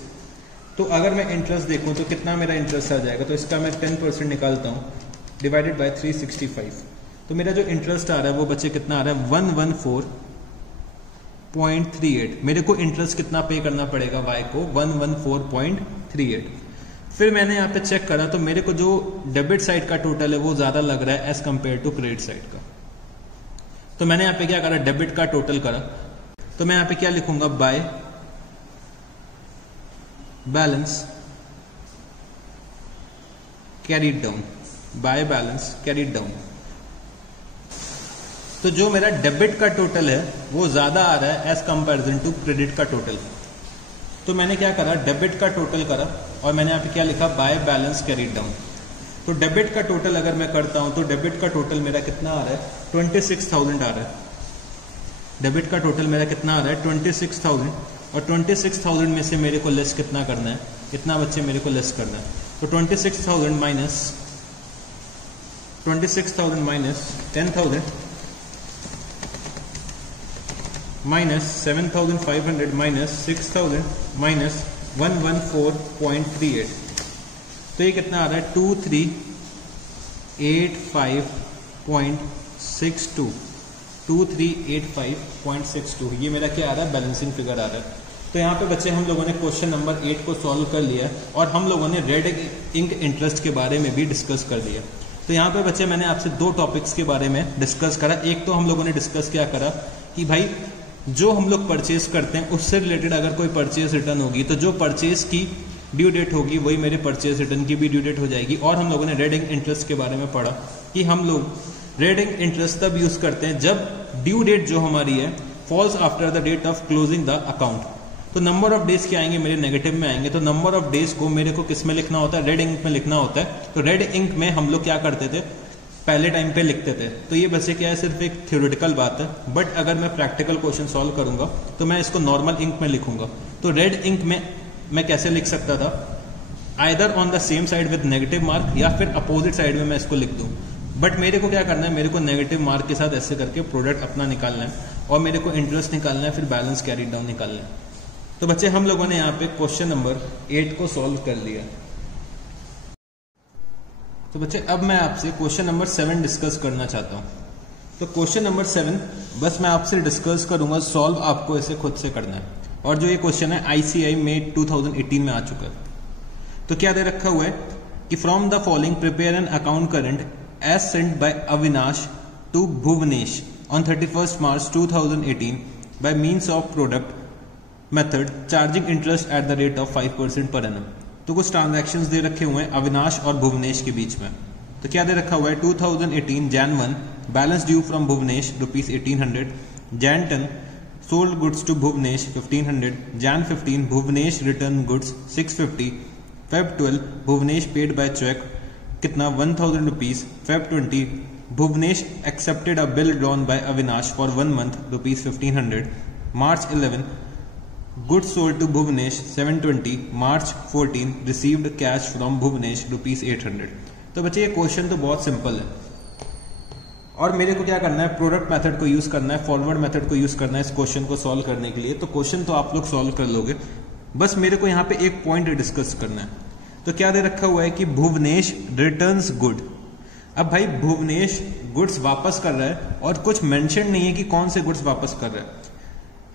तो अगर मैं इंटरेस्ट देखूं तो कितना मेरा इंटरेस्ट आ जाएगा, तो इसका मैं 10% निकालता हूं, डिवाइडेड बाय 365। तो मेरा जो इंटरेस्ट आ रहा है वो बच्चे कितना आ रहा है, 114.38। मेरे को इंटरेस्ट कितना पे करना पड़ेगा वाई को, 114.38। फिर मैंने यहाँ पे चेक करा तो मेरे को जो डेबिट साइड का टोटल है वो ज्यादा लग रहा है as compare to credit side का। तो मैंने यहाँ पे क्या करा, डेबिट का टोटल करा। तो मैं यहाँ पे क्या लिखूंगा, by balance carried down, by balance carried down. तो जो मेरा डेबिट का टोटल है वो ज्यादा आ रहा है एज कंपेरिजन टू क्रेडिट का टोटल। तो मैंने क्या करा, डेबिट का टोटल करा और मैंने यहाँ पे क्या लिखा, बाय बैलेंस कैरीड डाउन। तो डेबिट का टोटल अगर मैं करता हूं तो डेबिट का टोटल मेरा कितना आ रहा है, 26,000 आ रहा है। डेबिट का टोटल मेरा कितना आ रहा है, 26,000। और 26,000 में से मेरे को लेस कितना करना है, कितना बच्चे मेरे को लेस करना है। तो 26,000 माइनस 10,000 माइनस 7,500 माइनस 6,000 माइनस 114.38। तो ये कितना आ रहा है, 2385.62। 2385.62, ये मेरा क्या आ रहा है, बैलेंसिंग फिगर आ रहा है। तो यहाँ पे बच्चे हम लोगों ने क्वेश्चन नंबर 8 को सॉल्व कर लिया और हम लोगों ने रेड इंक इंटरेस्ट के बारे में भी डिस्कस कर दिया। तो यहाँ पे बच्चे मैंने आपसे दो टॉपिक्स के बारे में डिस्कस करा। एक तो हम लोगों ने डिस्कस क्या करा कि भाई जो हम लोग परचेज करते हैं उससे रिलेटेड अगर कोई परचेज रिटर्न होगी तो जो परचेज की ड्यू डेट होगी वही मेरे परचेज रिटर्न की भी ड्यू डेट हो जाएगी। और हम लोगों ने रेड इंक इंटरेस्ट के बारे में पढ़ा कि हम लोग रेड इंक इंटरेस्ट तब यूज करते हैं जब ड्यू डेट जो हमारी है falls after the date of closing the account. तो नंबर ऑफ डेज क्या आएंगे, मेरे नेगेटिव में आएंगे। तो नंबर ऑफ डेज को मेरे को किस में लिखना होता है, रेड इंक में लिखना होता है। तो रेड इंक में हम लोग क्या करते थे, पहले टाइम पे लिखते थे। तो ये बच्चे क्या है, सिर्फ एक थ्योरेटिकल बात है, बट अगर मैं प्रैक्टिकल क्वेश्चन सॉल्व करूंगा तो मैं इसको नॉर्मल इंक में लिखूंगा। तो रेड इंक में मैं कैसे लिख सकता था, either on the same side with negative mark या फिर अपोजिट साइड में मैं इसको लिख दूं। बट मेरे को क्या करना है, मेरे को नेगेटिव मार्क के साथ ऐसे करके प्रोडक्ट अपना निकालना है और मेरे को इंटरेस्ट निकालना है, फिर बैलेंस कैरी डाउन निकालना है। तो बच्चे हम लोगों ने यहाँ पे क्वेश्चन नंबर 8 को सॉल्व कर लिया। तो बच्चे अब मैं आपसे क्वेश्चन नंबर 7 डिस्कस करना चाहता हूँ। तो क्वेश्चन नंबर 7 बस मैं आपसे डिस्कस करूंगा, सॉल्व आपको इसे खुद से करना है। और जो ये क्वेश्चन है ICAI में 2018 में आ चुका है। तो क्या दे रखा हुआ है कि from the following prepare an account current as sent by Avinash to Bhuvnesh on 31 March 2018 by means of product method charging interest at the rate of 5% per annum. तो कुछ ट्रांजैक्शंस दे रखे हुए हैं अविनाश और भुवनेश के बीच में। तो क्या दे रखा हुआ है, 2018 Jan 1 balance due from Bhuvnesh ₹1800, Jan 10 sold goods to Bhuvnesh 1500, Jan 15 Bhuvnesh return goods 650, Feb 12 Bhuvnesh paid by cheque कितना ₹1000, Feb 20 Bhuvnesh accepted a bill drawn by Avinash for 1 month ₹1500, March 11 Goods sold to Bhuvnesh 720, March 14 received cash from Bhuvnesh ₹800। तो बच्चे ये question तो बहुत simple है और मेरे को क्या करना है, प्रोडक्ट मेथड को यूज करना है, फॉरवर्ड मेथड को यूज करना है इस क्वेश्चन को सॉल्व करने के लिए। तो क्वेश्चन तो आप लोग सॉल्व कर लोगे, बस मेरे को यहाँ पे एक पॉइंट डिस्कस करना है। तो क्या दे रखा हुआ है कि भुवनेश रिटर्न्स गुड। अब भाई भुवनेश गुड्स वापस कर रहा है और कुछ मेंशन नहीं है कि कौन से गुड्स वापस कर रहा है।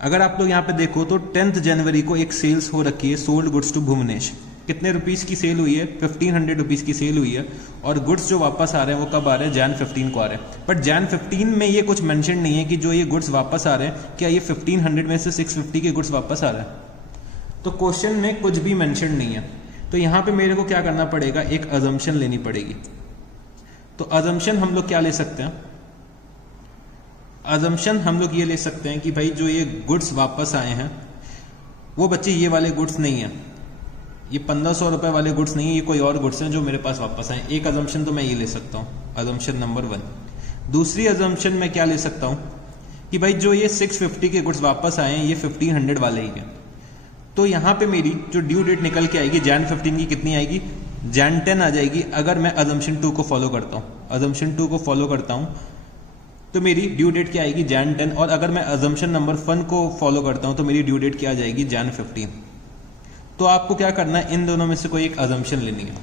अगर आप लोग यहाँ पे देखो तो 10 जनवरी को एक सेल्स हो रखी है, सोल्ड गुड्स टू भुवनेश। कितने रुपीस की सेल हुई है, 1500 रुपीस की सेल हुई है। और गुड्स जो वापस आ रहे हैं वो कब आ रहे हैं, Jan 15 को आ रहे हैं। बट Jan 15 में ये कुछ मेंशन नहीं है कि जो ये गुड्स वापस आ रहे हैं क्या ये 1500 में से 650 के गुड्स वापस आ रहे हैं। तो क्वेश्चन में कुछ भी मेंशन नहीं है। तो यहाँ पे मेरे को क्या करना पड़ेगा, एक अजम्पशन लेनी पड़ेगी। तो अजम्पशन हम लोग क्या ले सकते हैं, अजम्पशन हम लोग ये ले सकते हैं कि भाई जो ये गुड्स वापस आए हैं वो बच्चे ये वाले गुड्स नहीं है, ये 1500 रुपए वाले गुड्स नहीं है, ये कोई और गुड्स हैं जो मेरे पास वापस आए। एक अजम्पशन तो मैं ये ले सकता हूँ, अजम्पशन नंबर 1। दूसरी अजम्पशन मैं क्या ले सकता हूँ कि भाई जो ये 650 के गुड्स वापस आए हैं ये 1500 वाले ही हैं। तो यहाँ पे मेरी जो ड्यू डेट निकल के आएगी Jan 15 की कितनी आएगी, Jan 10 आ जाएगी। अगर मैं अजम्पशन 2 को फॉलो करता हूँ, अजम्पशन 2 को फॉलो करता हूँ तो मेरी ड्यू डेट क्या आएगी, Jan 10। और अगर मैं अजम्पशन नंबर 1 को फॉलो करता हूं तो मेरी ड्यू डेट क्या आ जाएगी, Jan 15। तो आपको क्या करना है, इन दोनों में से कोई एक अजम्पशन लेनी है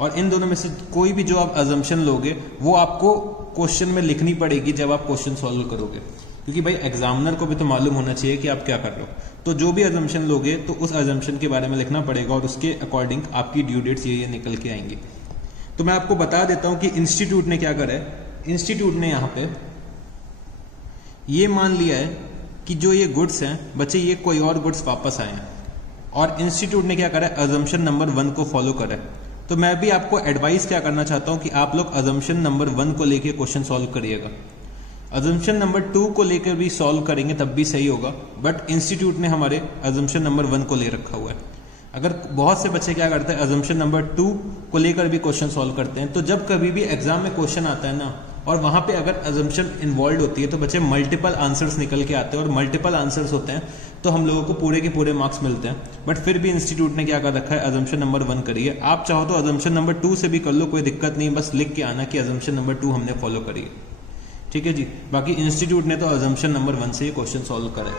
और इन दोनों में से कोई भी जो आप अजम्पशन लोगे वो आपको क्वेश्चन में लिखनी पड़ेगी जब आप क्वेश्चन सॉल्व करोगे, क्योंकि भाई एग्जामिनर को भी तो मालूम होना चाहिए कि आप क्या कर रहे हो। तो जो भी अजम्पशन लोगे तो उस अजम्पशन के बारे में लिखना पड़ेगा और उसके अकॉर्डिंग आपकी ड्यू डेट्स ये निकल के आएंगी। तो मैं आपको बता देता हूं कि इंस्टीट्यूट ने क्या करा है, इंस्टीट्यूट ने यहाँ पे ये मान लिया है कि जो ये गुड्स हैं बच्चे ये कोई और गुड्स वापस आए हैं और इंस्टीट्यूट ने क्या करा है, अजम्पशन नंबर 1 को फॉलो करा है। तो मैं भी आपको एडवाइस क्या करना चाहता हूं कि आप लोग अजम्पशन नंबर 1 को लेके क्वेश्चन सॉल्व करिएगा। अजम्पशन नंबर 2 को लेकर भी सॉल्व करेंगे तब भी सही होगा, बट इंस्टीट्यूट ने हमारे अजम्पशन नंबर 1 को ले रखा हुआ है। अगर बहुत से बच्चे क्या करते हैं, अजम्पशन नंबर 2 को लेकर भी क्वेश्चन सॉल्व करते हैं। तो जब कभी भी एग्जाम में क्वेश्चन आता है ना और वहां पे अगर अजम्पशन इन्वॉल्व होती है तो बच्चे मल्टीपल आंसर्स निकल के आते हैं और मल्टीपल आंसर्स होते हैं तो हम लोगों को पूरे के पूरे मार्क्स मिलते हैं। बट फिर भी इंस्टीट्यूट ने क्या कर रखा है, अजम्पशन नंबर 1 करिए। आप चाहो तो अजम्पशन नंबर 2 से भी कर लो, कोई दिक्कत नहीं, बस लिख के आना कि अजम्पशन नंबर 2 हमने फॉलो करी है, ठीक है जी। बाकी इंस्टीट्यूट ने तो अजम्पशन नंबर 1 से ही क्वेश्चन सॉल्व करे।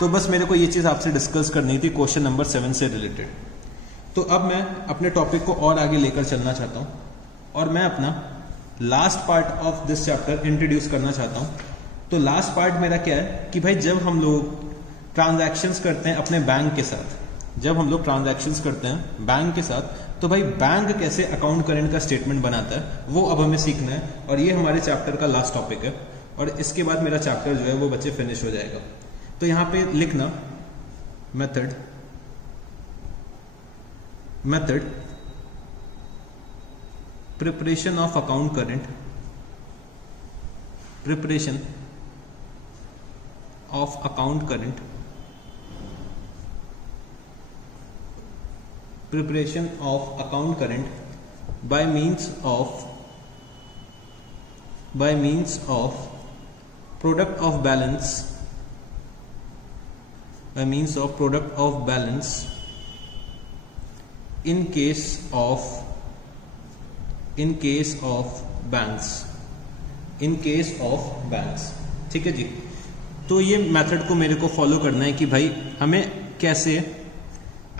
तो बस मेरे को ये चीज आपसे डिस्कस करनी थी क्वेश्चन नंबर 7 से रिलेटेड। तो अब मैं अपने टॉपिक को और आगे लेकर चलना चाहता हूं और मैं अपना last part of this chapter introduce करना चाहता हूं। तो लास्ट पार्ट मेरा क्या है कि भाई जब हम लोग ट्रांजैक्शंस करते हैं अपने बैंक के साथ, जब हम लोग ट्रांजैक्शंस करते हैं बैंक के साथ, तो भाई बैंक कैसे अकाउंट करेंट का स्टेटमेंट बनाता है वो अब हमें सीखना है। और ये हमारे चैप्टर का लास्ट टॉपिक है और इसके बाद मेरा चैप्टर जो है वो बच्चे फिनिश हो जाएगा। तो यहां पे लिखना method preparation of account current, preparation of account current, preparation of account current by means of product of balance, by means of product of balance in case of banks। ठीक है जी। तो ये मेथड को मेरे को फॉलो करना है कि भाई हमें कैसे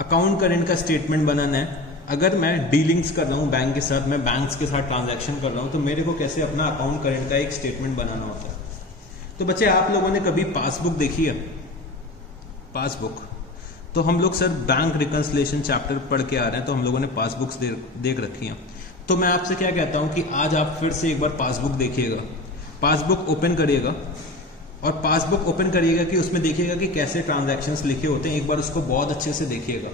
अकाउंट करेंट का स्टेटमेंट बनाना है। अगर मैं डीलिंग्स कर रहा हूं बैंक के साथ, मैं बैंक्स के साथ ट्रांजैक्शन कर रहा हूं, तो मेरे को कैसे अपना अकाउंट करेंट का एक स्टेटमेंट बनाना होता है। तो बच्चे आप लोगों ने कभी पासबुक देखी है? पासबुक तो हम लोग सर बैंक रिकंसिलिएशन चैप्टर पढ़ के आ रहे हैं, तो हम लोगों ने पासबुक्स देख रखी हैं। तो मैं आपसे क्या कहता हूं कि आज आप फिर से एक बार पासबुक देखिएगा, पासबुक ओपन करिएगा और पासबुक ओपन करिएगा कि उसमें देखिएगा कि कैसे ट्रांजैक्शंस लिखे होते हैं। एक बार उसको बहुत अच्छे से देखिएगा,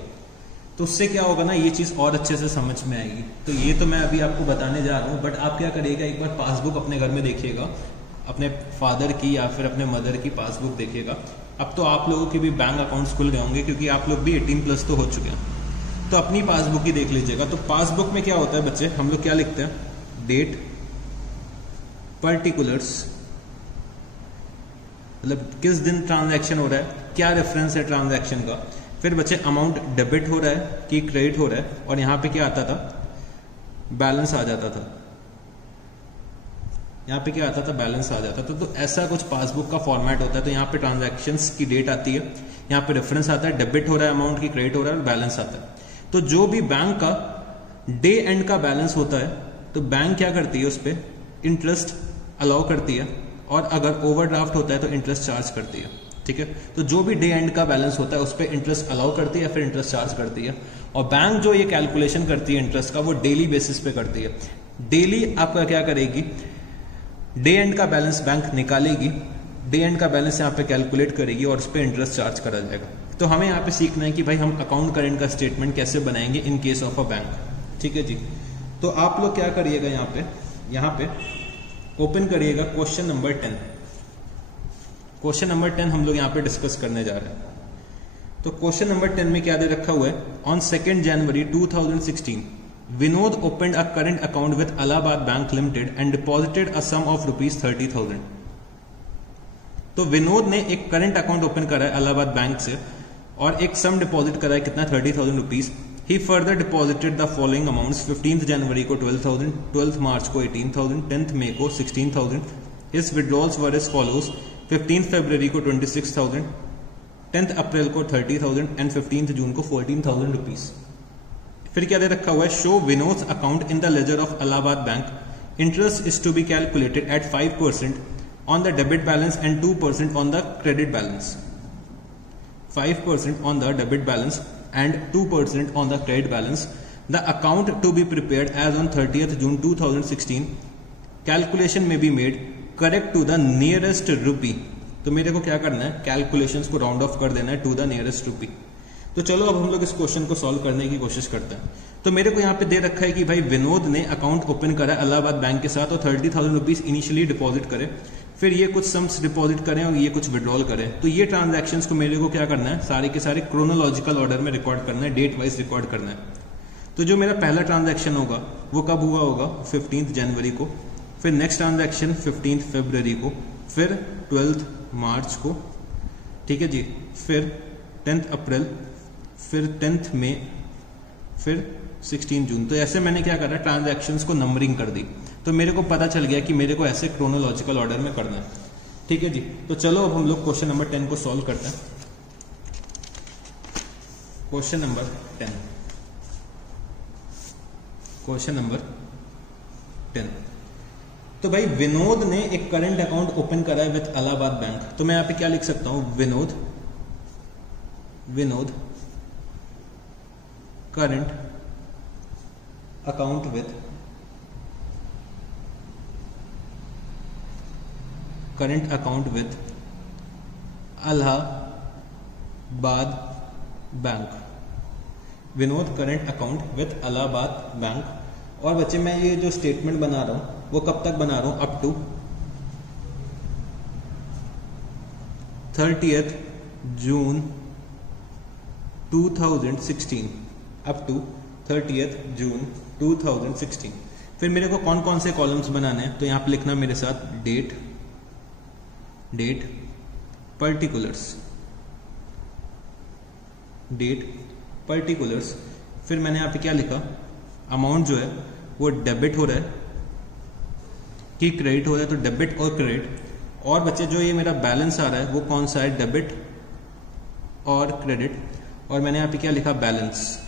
तो उससे क्या होगा ना, ये चीज और अच्छे से समझ में आएगी। तो ये तो मैं अभी आपको बताने जा रहा हूँ, बट आप क्या करिएगा, एक बार पासबुक अपने घर में देखिएगा, अपने फादर की या फिर अपने मदर की पासबुक देखिएगा। अब तो आप लोगों के भी बैंक अकाउंट्स खुल गए होंगे क्योंकि आप लोग भी 18+ तो हो चुके हैं, तो अपनी पासबुक ही देख लीजिएगा। तो पासबुक में क्या होता है बच्चे, हम लोग क्या लिखते हैं, डेट, पर्टिकुलर्स, मतलब किस दिन ट्रांजैक्शन हो रहा है, क्या रेफरेंस है ट्रांजैक्शन का। फिर बच्चे अमाउंट डेबिट हो रहा है कि क्रेडिट हो रहा है, और यहां पे क्या आता था, बैलेंस आ जाता था। यहाँ पे क्या आता था, बैलेंस आ जाता था। तो ऐसा कुछ पासबुक का फॉर्मेट होता है। तो यहाँ पे ट्रांजैक्शंस की डेट आती है, यहाँ पे रेफरेंस आता है, डेबिट हो रहा है अमाउंट की, क्रेडिट हो रहा है और बैलेंस आता है। तो जो भी बैंक का डे एंड का बैलेंस होता है, तो बैंक क्या करती है, उस पर इंटरेस्ट अलाउ करती है, और अगर ओवरड्राफ्ट होता है तो इंटरेस्ट चार्ज करती है। ठीक है, तो जो भी डे एंड का बैलेंस होता है उस पर इंटरेस्ट अलाउ करती है, फिर इंटरेस्ट चार्ज करती है। और बैंक जो ये कैलकुलेशन करती है इंटरेस्ट का, वो डेली बेसिस पे करती है। डेली आपका क्या करेगी, डे एंड का बैलेंस बैंक निकालेगी, डे एंड का बैलेंस यहाँ पे कैलकुलेट करेगी और उस पर इंटरेस्ट चार्ज करा जाएगा। तो हमें यहाँ पे सीखना है कि भाई हम अकाउंट करेंट का स्टेटमेंट कैसे बनाएंगे in case of a bank. ठीक है जी। तो आप लोग क्या करिएगा, यहाँ पे ओपन करिएगा क्वेश्चन नंबर 10। क्वेश्चन नंबर 10 हम लोग यहाँ पे डिस्कस करने जा रहे हैं। तो क्वेश्चन नंबर 10 में क्या दे रखा हुआ है, on 2 January 2016 Vinod opened a current account with Allahabad bank limited and deposited a sum of ₹30,000। तो विनोद ने एक करंट अकाउंट ओपन करा है इलाहाबाद बैंक से और एक सम डिपॉजिट करा है, कितना, ₹30,000। He further deposited the following amounts: 15th जनवरी को 12,000, 12th मार्च को 18,000, 10th मई को 16,000। His withdrawals were as follows: 15th फरवरी को 26,000, 10th अप्रैल को 30,000 एंड 15th जून को ₹14,000। फिर क्या दे रखा हुआ है, show Vinod's account in the ledger of Allahabad bank. Interest is to be calculated at 5% on the debit balance and 2% on the credit balance. 5% on the debit balance and 2% on the credit balance. The account to be prepared as on 30th June 2016. Calculation may be made correct to the nearest rupee. तो मेरे को क्या करना है, calculations को round of कर देना है टू द नियरेस्ट रूपी। तो चलो अब हम लोग इस क्वेश्चन को सॉल्व करने की कोशिश करते हैं। तो मेरे को यहाँ पे दे रखा है कि भाई विनोद ने अकाउंट ओपन करा इलाहाबाद बैंक के साथ और ₹30,000 इनिशियली डिपॉजिट करे, फिर ये कुछ सम्स डिपॉजिट करें और ये कुछ विड्रॉल करें। तो ये ट्रांजैक्शंस को मेरे को क्या करना है, सारे के सारे क्रोनोलॉजिकल ऑर्डर में रिकॉर्ड करना है, डेट वाइज रिकॉर्ड करना है। तो जो मेरा पहला ट्रांजैक्शन होगा वो कब हुआ होगा, 15th जनवरी को, फिर नेक्स्ट ट्रांजैक्शन 15th फरवरी को, फिर 12th मार्च को, ठीक है जी, फिर 10th अप्रैल, फिर 10th मई, फिर 16 जून। तो ऐसे मैंने क्या करा, ट्रांजैक्शंस को नंबरिंग कर दी। तो मेरे को पता चल गया कि मेरे को ऐसे क्रोनोलॉजिकल ऑर्डर में करना है। ठीक है जी। तो चलो अब हम लोग क्वेश्चन नंबर 10 को सॉल्व करते हैं। Question number 10, question number 10। तो भाई विनोद ने एक करंट अकाउंट ओपन करा है विथ इलाहाबाद बैंक, तो मैं यहाँ पे क्या लिख सकता हूं, Vinod current account with Allahabad bank, Vinod current account with Allahabad bank. और बच्चे मैं ये जो स्टेटमेंट बना रहा हूं वो कब तक बना रहा हूं, up to 30th June 2016, up to 30th June 2016। फिर मेरे को कौन कौन से कॉलम्स बनाने हैं, तो यहां पे लिखना मेरे साथ डेट पर्टिकुलर्स। फिर मैंने यहां पे क्या लिखा, अमाउंट जो है वो डेबिट हो रहा है कि क्रेडिट हो रहा है, तो डेबिट और क्रेडिट। और बच्चे जो ये मेरा बैलेंस आ रहा है वो कौन सा है, डेबिट और क्रेडिट। और मैंने यहां पे क्या लिखा, बैलेंस।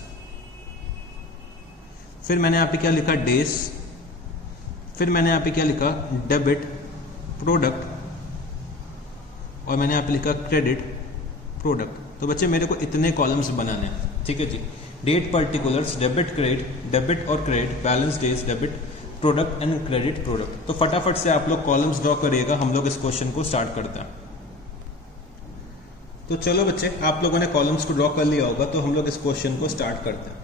फिर मैंने यहां पे क्या लिखा, डेज। फिर मैंने यहां पे क्या लिखा, डेबिट प्रोडक्ट। और मैंने यहां पे लिखा क्रेडिट प्रोडक्ट। तो बच्चे मेरे को इतने कॉलम्स बनाने हैं, ठीक है जी। Date particulars, debit credit, debit और credit, balance, days, debit product and credit product. तो फटाफट से आप लोग कॉलम्स ड्रॉ करिएगा, हम लोग इस क्वेश्चन को स्टार्ट करते हैं। तो चलो बच्चे, आप लोगों ने कॉलम्स को ड्रॉ कर लिया होगा, तो हम लोग इस क्वेश्चन को स्टार्ट करते हैं।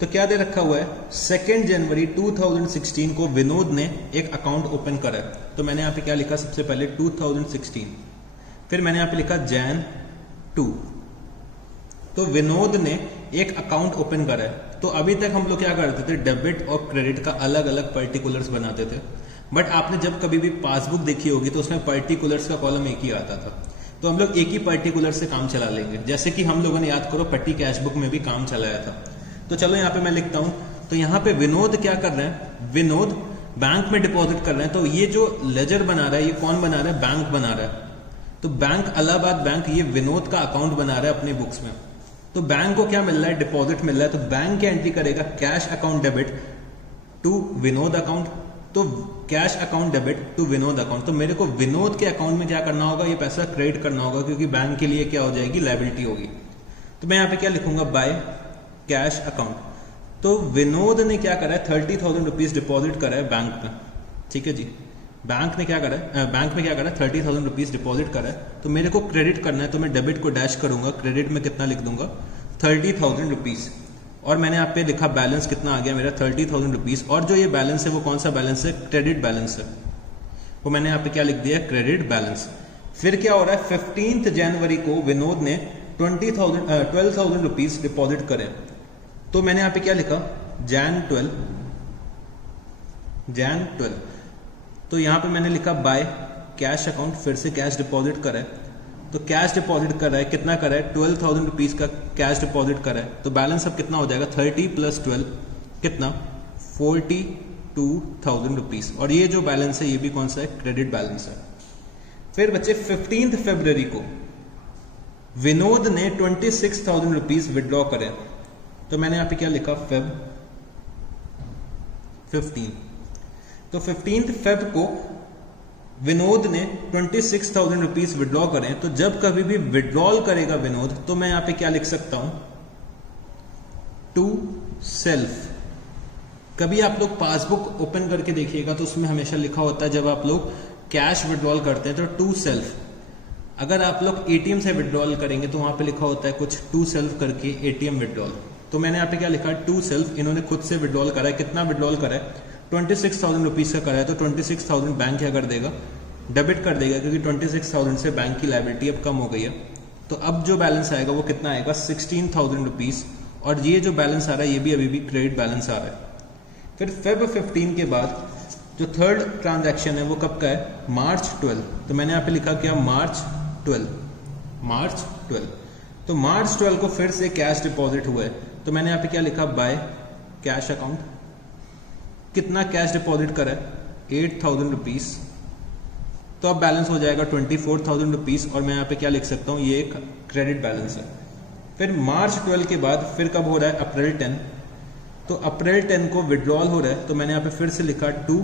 तो क्या दे रखा हुआ है, 2 जनवरी 2016 को विनोद ने एक अकाउंट ओपन करा है। तो मैंने यहां पे क्या लिखा, सबसे पहले 2016। फिर मैंने यहां पे लिखा Jan 2। तो विनोद ने एक अकाउंट ओपन करा है। तो अभी तक हम लोग क्या करते थे, डेबिट और क्रेडिट का अलग अलग पर्टिकुलर्स बनाते थे। बट आपने जब कभी भी पासबुक देखी होगी तो उसमें पर्टिकुलर्स का कॉलम एक ही आता था। तो हम लोग एक ही पर्टिकुलर से काम चला लेंगे, जैसे कि हम लोगों ने याद करो पेटी कैश बुक में भी काम चलाया था। तो चलो यहाँ पे मैं लिखता हूं। तो यहाँ पे विनोद क्या कर रहे हैं, विनोद बैंक में डिपॉजिट कर रहे हैं। तो ये जो लेजर बना रहा है ये कौन बना रहा है, बैंक बना रहा है। तो बैंक इलाहाबाद बैंक ये विनोद का अकाउंट बना रहा है अपनी बुक्स में। तो बैंक को क्या मिल रहा है, डिपॉजिट मिल रहा है। तो बैंक क्या एंट्री करेगा, cash account debit to Vinod account. तो cash account debit to Vinod account. तो मेरे को विनोद के अकाउंट में क्या करना होगा, ये पैसा क्रेडिट करना होगा, क्योंकि बैंक के लिए क्या हो जाएगी, लायबिलिटी होगी। तो मैं यहाँ पे क्या लिखूंगा, बाय कैश अकाउंट। तो विनोद ने क्या करा है, 30,000 रुपीज डिपॉजिट करा है बैंक में, ठीक है जी। बैंक ने क्या करा है, बैंक में क्या करा है, 30,000 रुपीज डिपॉजिट करा है। तो मेरे को क्रेडिट करना है, तो मैं डेबिट को डैश करूंगा, क्रेडिट में कितना लिख दूंगा, 30,000 रुपीज। और मैंने यहाँ पे लिखा बैलेंस कितना आ गया मेरा, 30,000 रुपीज। और जो ये बैलेंस है वो कौन सा बैलेंस है, क्रेडिट बैलेंस है। वो मैंने यहाँ पे क्या लिख दिया, क्रेडिट बैलेंस। फिर क्या हो रहा है, 15 जनवरी को विनोद ने 12,000 रुपीज डिपॉजिट करे। तो मैंने यहाँ पे क्या लिखा, Jan 12। तो यहां पे मैंने लिखा बाय कैश अकाउंट, फिर से कैश डिपॉजिट करा है। तो कैश डिपॉजिट कर रहा है, कितना करा है, 12,000 रुपीज का कैश डिपॉजिट करा है। तो बैलेंस अब कितना हो जाएगा, 30 + 12 कितना, 42,000 रुपीज। और ये जो बैलेंस है ये भी कौन सा है, क्रेडिट बैलेंस है। फिर बच्चे 15 फरवरी को विनोद ने 26,000 रुपीज विड्रॉ करे। तो मैंने यहां पे क्या लिखा, Feb 15। तो 15 फेब को विनोद ने 26,000 रुपीज विड्रॉ करें। तो जब कभी भी विड्रॉल करेगा विनोद, तो मैं यहां पे क्या लिख सकता हूं, टू सेल्फ। कभी आप लोग पासबुक ओपन करके देखिएगा तो उसमें हमेशा लिखा होता है, जब आप लोग कैश विड्रॉल करते हैं तो टू सेल्फ। अगर आप लोग एटीएम से विड्रॉल करेंगे तो वहां पे लिखा होता है कुछ टू सेल्फ करके, एटीएम विड्रॉल। तो मैंने यहाँ पे क्या लिखा, टू सेल्फ। इन्होंने खुद से विड्रॉल करा है, कितना विड्रॉल करा है, 26,000 रुपीज का करा है। तो 26,000 बैंक क्या कर देगा, डेबिट कर देगा, क्योंकि 26,000 से बैंक की लायबिलिटी अब कम हो गई है। तो अब जो बैलेंस आएगा वो कितना आएगा, 16,000 रुपीज। और ये जो बैलेंस आ रहा है ये भी अभी भी क्रेडिट बैलेंस आ रहा है। फिर Feb 15 के बाद जो थर्ड ट्रांजैक्शन है वो कब का है, March 12। तो मैंने यहाँ पे लिखा क्या, March 12। तो March 12 को फिर से कैश डिपॉजिट हुआ है। तो मैंने यहाँ पे क्या लिखा, बाय कैश अकाउंट। कितना कैश डिपॉजिट करा है, 8,000 रुपीज। तो अब बैलेंस हो जाएगा 24,000 रुपीज। और मैं यहाँ पे क्या लिख सकता हूँ, ये एक क्रेडिट बैलेंस है। फिर March 12 के बाद फिर कब हो रहा है, April 10। तो अप्रैल 10 को विड्रॉल हो रहा है, तो मैंने यहाँ पे फिर से लिखा टू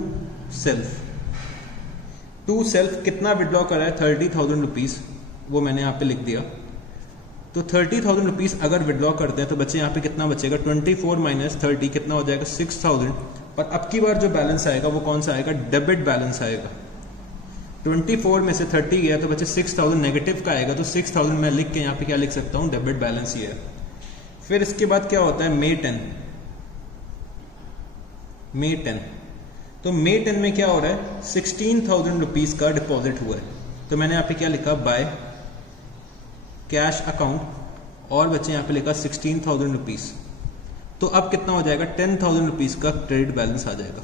सेल्फ कितना विड्रॉ करा है 30,000 रुपीज, वो मैंने यहाँ पे लिख दिया। तो 30,000 रुपीज अगर विड्रॉ करते हैं तो बच्चे यहाँ पे कितना बचेगा 24 माइनस 30 कितना हो जाएगा 6,000। और अब की बार जो बैलेंस आएगा वो कौन सा आएगा, डेबिट बैलेंस आएगा। 24 में से 30 गया तो बच्चे 6,000 नेगेटिव का आएगा, तो 6,000 मैं लिख के यहाँ पे क्या लिख सकता हूँ, डेबिट बैलेंस ही है। फिर इसके बाद क्या होता है May 10, तो May 10 में क्या हो रहा है 16,000 रुपीज का डिपॉजिट हुआ है, तो मैंने यहाँ पे क्या लिखा बाय कैश अकाउंट, और बच्चे यहाँ पे लिखा 16,000 रुपीज। तो अब कितना हो जाएगा 10,000 रुपीज का क्रेडिट बैलेंस आ जाएगा।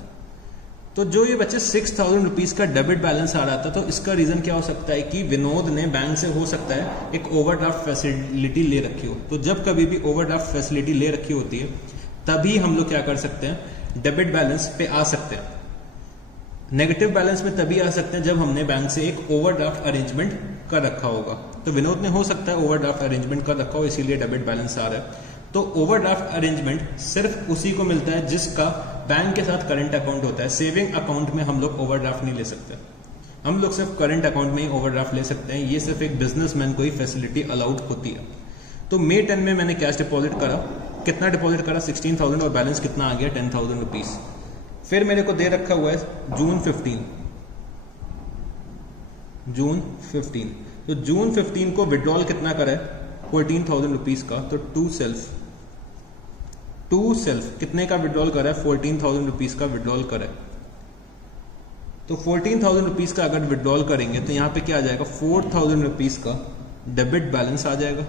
तो जो ये बच्चे 6,000 रुपीज का डेबिट बैलेंस आ रहा था, तो इसका रीजन क्या हो सकता है कि विनोद ने बैंक से हो सकता है एक ओवरड्राफ्ट फैसिलिटी ले रखी हो। तो जब कभी भी ओवरड्राफ्ट फैसिलिटी ले रखी होती है तभी हम लोग क्या कर सकते हैं, डेबिट बैलेंस पे आ सकते हैं। नेगेटिव बैलेंस में तभी आ सकते हैं जब हमने बैंक से एक ओवरड्राफ्ट अरेंजमेंट कर रखा होगा। तो विनोद ने हो सकता है ओवरड्राफ्ट अरेंजमेंट कर रखा हो, इसीलिए डेबिट बैलेंस आ रहा है। तो ओवरड्राफ्ट अरेंजमेंट सिर्फ उसी को मिलता है जिसका बैंक के साथ करंट अकाउंट होता है। सेविंग अकाउंट में हम लोग ओवरड्राफ्ट नहीं ले सकते, हम लोग सिर्फ करंट अकाउंट में ही ओवरड्राफ्ट ले सकते हैं। ये सिर्फ एक बिजनेसमैन को ही फैसिलिटी अलाउड होती है। तो May 10 में मैंने कैश डिपॉजिट करा, कितना डिपॉजिट करा 16,000, और बैलेंस कितना आ गया 10,000 रुपीज। फिर मेरे को दे रखा हुआ है जून 15, तो जून 15 को विड्रॉल कितना करा है 14,000 रुपीज का। तो टू सेल्फ कितने का विड्रॉल करा है 14,000 रुपीज का विड्रॉल करा है। तो 14,000 रुपीज का अगर विड्रॉल करेंगे तो यहां पे क्या आ जाएगा 4,000 रुपीज का डेबिट बैलेंस आ जाएगा।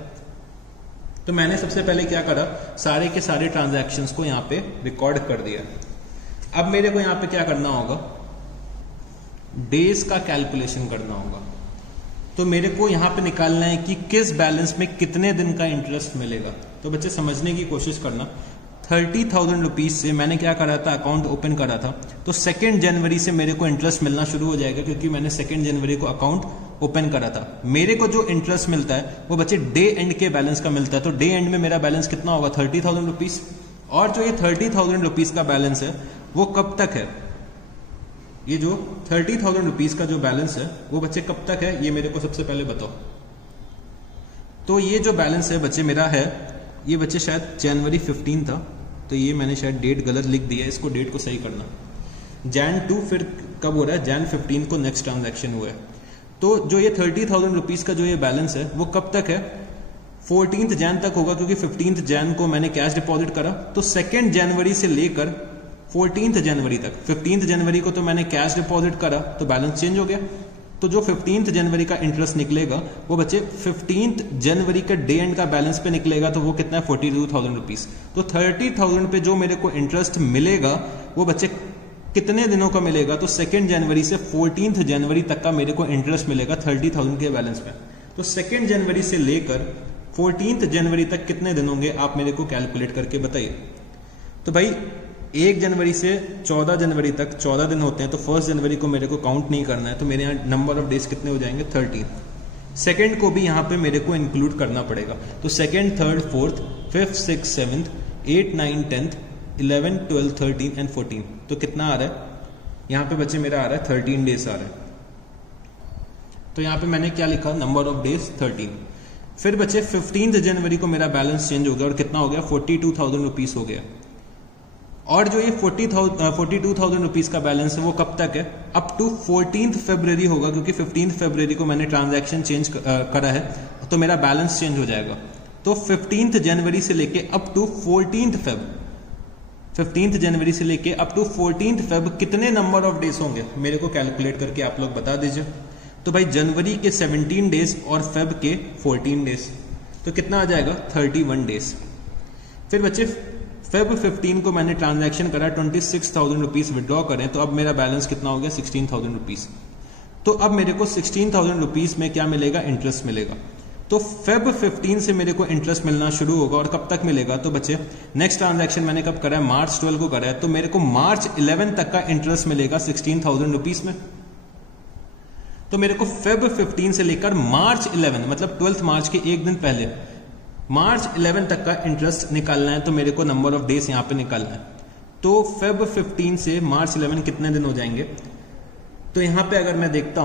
तो मैंने सबसे पहले क्या करा, सारे के सारे ट्रांजैक्शंस को यहां पे रिकॉर्ड कर दिया। अब मेरे को यहां पे क्या करना होगा, डेज का कैलकुलेशन करना होगा। तो मेरे को यहां पे निकालना है कि किस बैलेंस में कितने दिन का इंटरेस्ट मिलेगा। तो बच्चे समझने की कोशिश करना, 30,000 रुपीज से मैंने क्या करा था, अकाउंट ओपन करा था। तो 2 जनवरी से मेरे को इंटरेस्ट मिलना शुरू हो जाएगा, क्योंकि मैंने 2 जनवरी को अकाउंट ओपन करा था। मेरे को जो इंटरेस्ट मिलता है वो बच्चे डे एंड के बैलेंस का मिलता है। तो डे एंड में मेरा बैलेंस कितना होगा 30,000 रुपीज। और जो ये 30,000 रुपीज का बैलेंस है वो कब तक है, ये जो 30,000 रुपीज का जो बैलेंस है वो बच्चे कब तक है, ये मेरे को सबसे पहले बताओ। तो ये जो बैलेंस है बच्चे मेरा है, ये बच्चे शायद जनवरी 15 था, तो ये मैंने शायद डेट गलत लिख दी है, इसको डेट को सही करना। Jan 2 फिर कब हो रहा है, Jan 15 को नेक्स्ट ट्रांजैक्शन हुआ है। तो जो ये 30,000 रुपीज का जो ये बैलेंस है वो कब तक है, 14th Jan तक होगा, क्योंकि 15th Jan को मैंने कैश डिपॉजिट करा। तो 2 जनवरी से लेकर 14th जनवरी तक, 15th जनवरी को तो मैंने कैश डिपॉजिट करा तो बैलेंस चेंज हो गया। तो जो 15th जनवरी का इंटरेस्ट निकलेगा वो बच्चे 15th जनवरी का डे एंड का बैलेंस पे निकलेगा। तो वो कितना है 42,000 रुपीज। तो 30,000 पे जो मेरे को इंटरेस्ट मिलेगा वो बच्चे कितने दिनों का मिलेगा, तो 2 जनवरी से 14th जनवरी तक का मेरे को इंटरेस्ट मिलेगा 30,000 के बैलेंस में। तो 2 जनवरी से लेकर 14th जनवरी तक कितने दिन होंगे आप मेरे को कैलकुलेट करके बताइए। तो भाई 1 जनवरी से 14 जनवरी तक 14 दिन होते हैं, तो 1 जनवरी को मेरे को काउंट नहीं करना है। तो मेरे यहाँ नंबर ऑफ डेज कितने हो जाएंगे 13। सेकेंड को भी यहाँ पे मेरे को इंक्लूड करना पड़ेगा। तो 2nd, 3rd, 4th, 5th, 6th, 7th, 8th, 9th, 10th, 11th, 12th, 13th and 14th। तो कितना आ रहा है यहाँ पे बच्चे, मेरा आ रहा है 13 डेज आ रहा है। तो यहाँ पे मैंने क्या लिखा, नंबर ऑफ डेज 13। फिर बच्चे 15th जनवरी को मेरा बैलेंस चेंज हो गया और कितना हो गया 42,000 रुपीज हो गया। और जो ये 42,000 रुपीज का बैलेंस है वो कब तक है, अप टू 14th फरवरी होगा, क्योंकि 15th फरवरी को मैंने ट्रांजैक्शन चेंज करा है, तो मेरा बैलेंस चेंज हो जाएगा। तो 15th जनवरी से लेके up to 14th Feb, 15th जनवरी से लेके अप टू 14th फेब कितने नंबर ऑफ डेज होंगे मेरे को कैलकुलेट करके आप लोग बता दीजिए। तो भाई जनवरी के 17 डेज और फेब के 14 डेज, तो कितना आ जाएगा 31 डेज। फिर बच्चे फेब 15 को मैंने ट्रांजैक्शन करा, 26,000 रुपीज विड्रॉ करें, तो अब मेरा बैलेंस कितना हो गया 16,000 रुपीज। तो अब मेरे को 16,000 रुपीज में क्या मिलेगा, इंटरेस्ट मिलेगा। तो फेब 15 से मेरे को इंटरेस्ट मिलना शुरू होगा, और कब तक मिलेगा, तो बच्चे नेक्स्ट ट्रांजैक्शन मैंने कब करा है, मार्च 12 को करा है, तो मेरे को मार्च 11 तक का इंटरेस्ट मिलेगा 16,000 रुपीज में। तो मेरे को फेब 15 से लेकर मार्च 11 मतलब 12th मार्च के एक दिन पहले मार्च 11 तक का इंटरेस्ट निकालना है तो मेरे को नंबर ऑफ डेज यहां पे निकालना है। तो फेब 15 से मार्च 11 कितने दिन हो जाएंगे? तो यहां पे अगर मैं देखता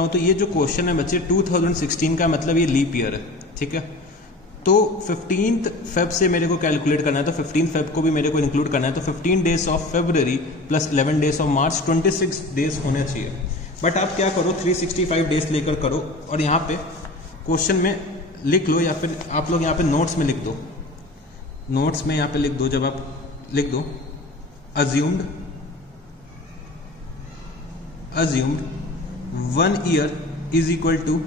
हूं तो ये जो क्वेश्चन है बच्चे 2016 का, मतलब ये लीप ईयर है, ठीक है। तो 15 फेब से मेरे को कैलकुलेट करना है, तो 15 फेब को भी मेरे को इंक्लूड करना है। तो 15 days of February plus 11 days of March, 26 days होने चाहिए। बट आप क्या करो, 365 डेज लेकर करो और यहाँ पे क्वेश्चन में लिख लो, या फिर आप लोग यहाँ पे नोट्स में लिख दो। नोट्स में यहाँ पे लिख दो, जब आप लिख दो assumed 1 year is equal to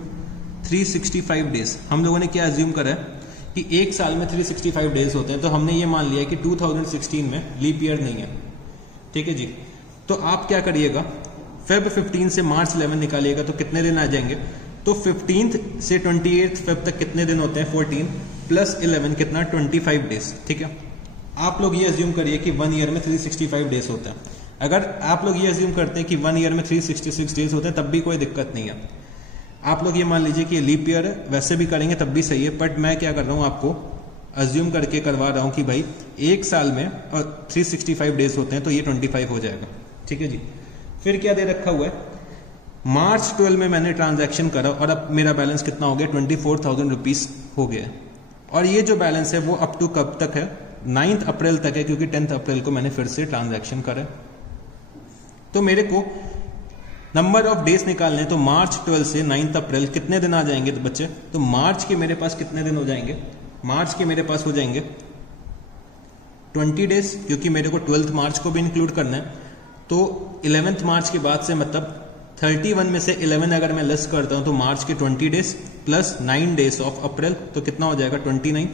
365 days. हम लोगों ने क्या अज्यूम करा है कि एक साल में 365 डेज होते हैं, तो हमने ये मान लिया कि 2016 में लीप ईयर नहीं है, ठीक है जी। तो आप क्या करिएगा, फेब 15 से मार्च 11 निकालिएगा तो कितने दिन आ जाएंगे? तो 15 से 28 फेब तक कितने दिन होते हैं? 14 प्लस 11 कितना? 25 डेज, ठीक है। आप लोग ये अज्यूम करिए कि 1 ईयर में 365 डेज होते हैं। अगर आप लोग ये अज्यूम करते हैं कि 1 ईयर में 366 डेज होते हैं तब भी कोई दिक्कत नहीं है। आप लोग ये मान लीजिए कि लीप ईयर है, वैसे भी करेंगे तब भी सही है। बट मैं क्या कर रहा हूं, आपको अज्यूम करके करवा रहा हूं कि भाई एक साल में 365 डेज होते हैं तो ये 25 हो जाएगा, ठीक है जी। फिर क्या दे रखा हुआ है, मार्च 12 में मैंने ट्रांजैक्शन करा और अब मेरा बैलेंस कितना हो गया? 24,000 रुपीज हो गया। और ये जो बैलेंस है वो अप टू कब तक है? 9 अप्रैल तक है, क्योंकि 10 अप्रैल को मैंने फिर से ट्रांजैक्शन करा। तो मेरे को नंबर ऑफ डेज निकालने हैं, तो मार्च 12 से 9 अप्रैल कितने दिन आ जाएंगे? तो बच्चे, तो मार्च के मेरे पास कितने दिन हो जाएंगे? मार्च के मेरे पास हो जाएंगे 20 डेज, क्योंकि मेरे को 12 मार्च को भी इंक्लूड करना है। तो 11 मार्च के बाद से, मतलब 31 में से 11 अगर मैं लेस करता हूं तो मार्च के 20 डेज प्लस 9 डेज ऑफ अप्रैल, तो कितना हो जाएगा? 29।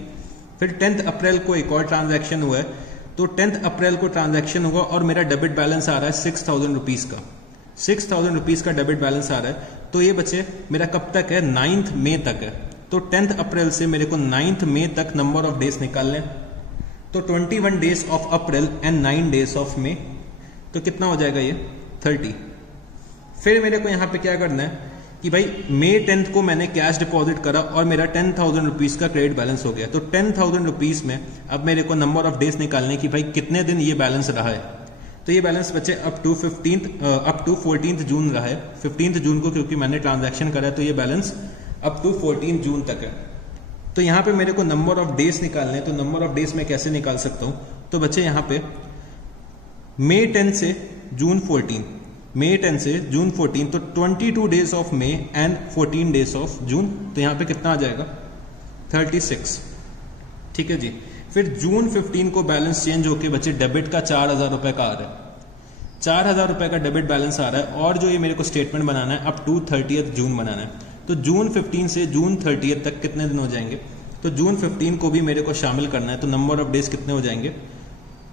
फिर 10 अप्रैल को एक और ट्रांजैक्शन हुआ है, तो 10 अप्रैल को ट्रांजैक्शन होगा और मेरा डेबिट बैलेंस आ रहा है 6,000 रुपीज का। 6,000 रुपीज का डेबिट बैलेंस आ रहा है। तो ये बच्चे मेरा कब तक है? 9 मई तक है। तो 10 अप्रैल से मेरे को 9 मई तक नंबर ऑफ डेज निकालने। तो 21 days of April and 9 days of May, तो कितना हो जाएगा? ये 30। फिर मेरे को यहां पे क्या करना है कि भाई मई 10 को मैंने कैश डिपॉजिट करा और मेरा 10,000 रुपीज का क्रेडिट बैलेंस हो गया। तो 10,000 रुपीज में अब मेरे को नंबर ऑफ डेज निकालने की भाई कितने दिन ये बैलेंस रहा है। तो ये बैलेंस बच्चे अप टू 14 जून रहा है। 15 जून को क्योंकि मैंने ट्रांजैक्शन करा है तो ये बैलेंस अप टू 14 जून तक है। तो यहाँ पे मेरे को नंबर ऑफ डेज निकालने हैं, तो नंबर ऑफ डेज मैं कैसे निकाल सकता हूं? तो बच्चे यहाँ पे मई 10 से जून 14, मई 10 से जून 14, तो 22 days of May and 14 days of June, तो यहाँ पे कितना आ जाएगा? 36, ठीक है जी। फिर जून 15 को बैलेंस चेंज होके बच्चे डेबिट का 4,000 रुपए का आ रहा है। 4,000 रुपए का डेबिट बैलेंस आ रहा है और जो ये मेरे को स्टेटमेंट बनाना है अप टू 30 जून बनाना है। तो जून 15 से जून 30 तक कितने दिन हो जाएंगे? तो जून 15 को भी मेरे को शामिल करना है। तो नंबर ऑफ डेज कितने हो जाएंगे?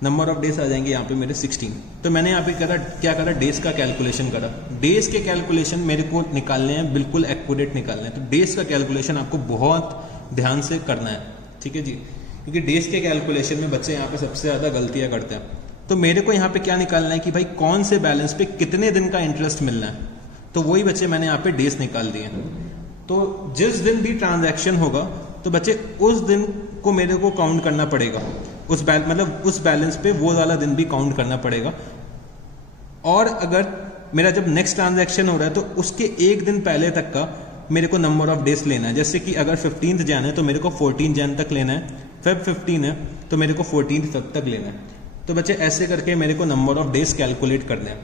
नंबर ऑफ डेज आ जाएंगे यहाँ पे मेरे 16। तो मैंने यहाँ पे क्या करा? डेज का कैलकुलेशन करा। डेज के कैलकुलेशन मेरे को निकालने हैं, बिल्कुल एक्यूरेट निकालने हैं। तो डेज का कैलकुलेशन आपको बहुत ध्यान से करना है, ठीक है जी, क्योंकि डेज के कैलकुलेशन में बच्चे यहाँ पे सबसे ज्यादा गलतियां करते हैं। तो मेरे को यहाँ पे क्या निकालना है कि भाई कौन से बैलेंस पे कितने दिन का इंटरेस्ट मिलना है। तो वही बच्चे मैंने यहाँ पे डेज निकाल दिए। तो जिस दिन भी ट्रांजैक्शन होगा तो बच्चे उस दिन को मेरे को काउंट करना पड़ेगा, उस बैलेंस पे वो वाला दिन भी काउंट करना पड़ेगा। और अगर मेरा जब नेक्स्ट ट्रांजैक्शन हो रहा है तो उसके एक दिन पहले तक का मेरे को नंबर ऑफ डेज लेना है। जैसे कि अगर 15 जैन है तो मेरे को 14 जैन तक लेना है, फेब 15 है तो मेरे को 14 फेब तक लेना है। तो बच्चे ऐसे करके मेरे को नंबर ऑफ डेज कैलकुलेट करना है।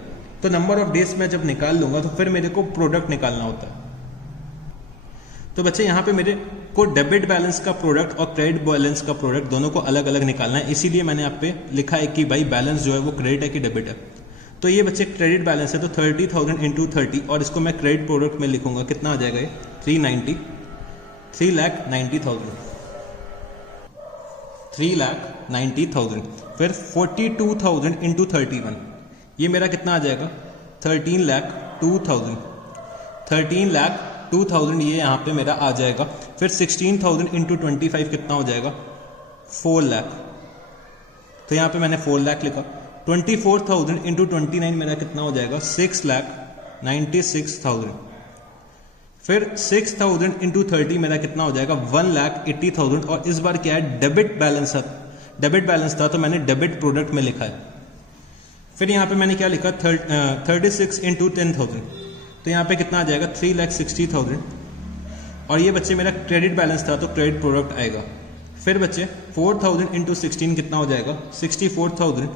तो नंबर ऑफ डेज मैं जब निकाल लूंगा तो फिर मेरे को प्रोडक्ट निकालना होता है। तो बच्चे यहाँ पे मेरे को डेबिट बैलेंस का प्रोडक्ट और क्रेडिट बैलेंस का प्रोडक्ट दोनों को अलग अलग निकालना है। इसीलिए मैंने यहाँ पे लिखा है कि भाई बैलेंस जो है वो क्रेडिट है कि डेबिट है। तो ये बच्चे क्रेडिट बैलेंस है, तो 30,000 इंटू 30 और इसको मैं क्रेडिट प्रोडक्ट में लिखूंगा। कितना आ जाएगा ये? 3,90,000। फिर 42,000 इंटू 31, ये मेरा कितना आ जाएगा? 13,02,000। 13,02,000 ये यहाँ पे मेरा आ जाएगा। फिर 16,000 इंटू 25 कितना हो जाएगा? 4 लाख। तो यहाँ पे मैंने 4 लाख लिखा। 24,000 इंटू 29 मेरा कितना हो जाएगा? 6,96,000। फिर 6000 इंटू 30 मेरा कितना हो जाएगा 1,80,000। और इस बार क्या है, डेबिट बैलेंस था तो मैंने डेबिट प्रोडक्ट में लिखा है। फिर यहाँ पे मैंने क्या लिखा 36 इंटू 10,000, तो यहाँ पे कितना आ जाएगा 3,60,000। और ये बच्चे मेरा क्रेडिट बैलेंस था तो क्रेडिट प्रोडक्ट आएगा। फिर बच्चे 4,000 इंटू 16 कितना हो जाएगा 64,000।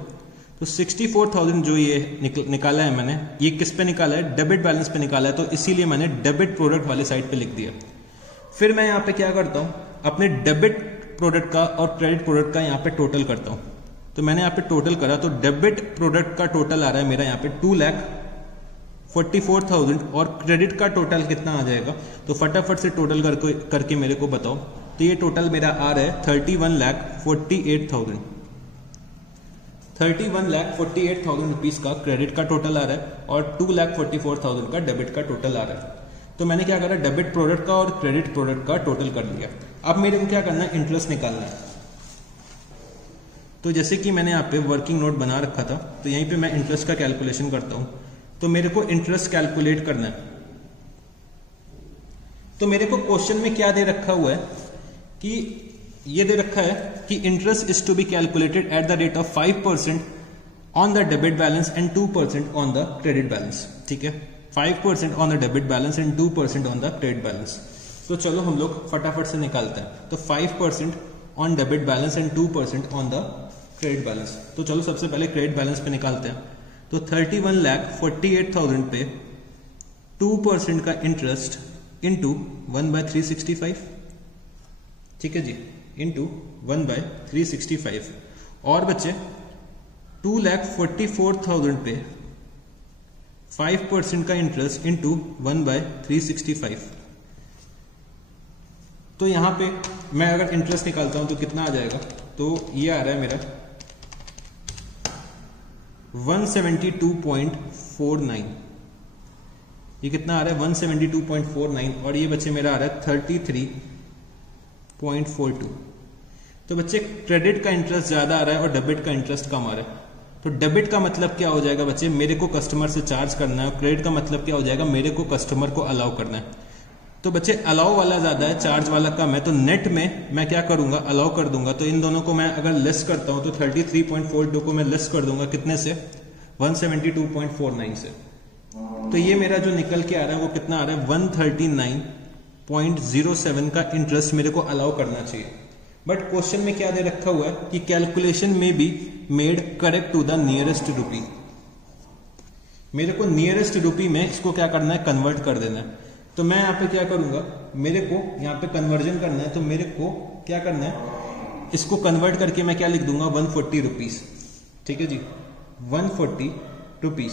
तो 64,000 जो ये निकाला है मैंने, ये किस पे निकाला है, डेबिट बैलेंस पे निकाला है, तो इसीलिए मैंने डेबिट प्रोडक्ट वाली साइड पे लिख दिया। फिर मैं यहाँ पे क्या करता हूँ, अपने डेबिट प्रोडक्ट का और क्रेडिट प्रोडक्ट का यहाँ पे टोटल करता हूँ। तो मैंने यहाँ पे टोटल करा तो डेबिट प्रोडक्ट का टोटल आ रहा है मेरा यहाँ पे 2,44,000 और क्रेडिट का टोटल कितना आ जाएगा, तो फटाफट से टोटल करके मेरे को बताओ। तो ये टोटल मेरा आ रहा है 31,48,000। 31,48,000 रुपीज का क्रेडिट का टोटल आ रहा है और 2,44,000 का डेबिट का टोटल आ रहा है। तो मैंने क्या करा, डेबिट प्रोडक्ट का और क्रेडिट प्रोडक्ट का टोटल कर लिया। अब मेरे को क्या करना है, इंटरेस्ट निकालना है। तो जैसे कि मैंने यहाँ पे वर्किंग नोट बना रखा था, तो यहीं पे मैं इंटरेस्ट का कैलकुलेशन करता हूं। तो मेरे को इंटरेस्ट कैलकुलेट करना है। तो मेरे को क्वेश्चन में क्या दे रखा हुआ है कि ये दे रखा है कि interest is to be calculated at the rate of 5% on the debit balance and 2% on the credit balance. ठीक है, 5% on the debit balance and 2% on the credit balance. तो चलो हम लोग फटाफट से निकालते हैं। तो 5% on debit balance and 2% on the credit balance. तो चलो सबसे पहले क्रेडिट बैलेंस पे निकालते हैं। तो 31,48,000 पे 2% का इंटरेस्ट इंटू 1/365, ठीक है जी, इंटू 1/365। और बच्चे 2,44,000 पे 5% का इंटरेस्ट इंटू 1/365। तो यहां पे मैं अगर इंटरेस्ट निकालता हूं तो कितना आ जाएगा, तो ये आ रहा है मेरा 172.49। ये कितना आ रहा है 172.49 और ये बच्चे मेरा आ रहा है 33.42। तो बच्चे क्रेडिट का इंटरेस्ट ज्यादा आ रहा है और डेबिट का इंटरेस्ट कम आ रहा है। तो डेबिट का मतलब क्या हो जाएगा बच्चे, मेरे को कस्टमर से चार्ज करना है, और क्रेडिट का मतलब क्या हो जाएगा, मेरे को कस्टमर को अलाउ करना है। तो बच्चे अलाउ वाला ज्यादा है, चार्ज वाला कम है, तो नेट में मैं क्या करूंगा, अलाउ कर दूंगा। तो इन दोनों को मैं अगर लेस करता हूं तो 33.42 को मैं लेस कर दूंगा कितने से, 172.49 से। तो ये मेरा जो निकल के आ रहा है वो कितना आ रहा है 139.07 का इंटरेस्ट मेरे को अलाउ करना चाहिए। बट क्वेश्चन में क्या दे रखा हुआ है कि कैलकुलेशन में be made correct to the nearest rupee. मेरे को नियरेस्ट रूपी में इसको क्या करना है, कन्वर्ट कर देना है। तो मैं यहाँ पे क्या करूंगा, मेरे को यहाँ पे कन्वर्जन करना है, तो मेरे को क्या करना है, इसको कन्वर्ट करके मैं क्या लिख दूंगा 140 रुपीज। ठीक है जी, 140 रुपीज।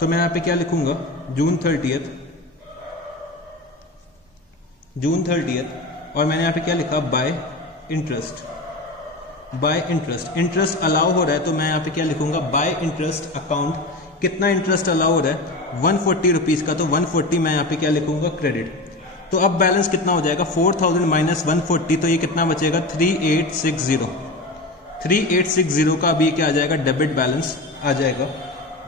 तो मैं यहाँ पे क्या लिखूंगा, जून 30th, और मैंने यहाँ पे क्या लिखा, बाय इंटरेस्ट। इंटरेस्ट अलाउ हो रहा है तो मैं यहाँ पे क्या लिखूंगा, बाय इंटरेस्ट अकाउंट। कितना इंटरेस्ट अलाउ हो रहा है 140 रुपीज का, तो 140 मैं यहाँ पे क्या लिखूंगा, क्रेडिट। तो अब बैलेंस कितना हो जाएगा 4000 माइनस 140, तो ये कितना बचेगा 3860 का भी क्या आ जाएगा, डेबिट बैलेंस आ जाएगा।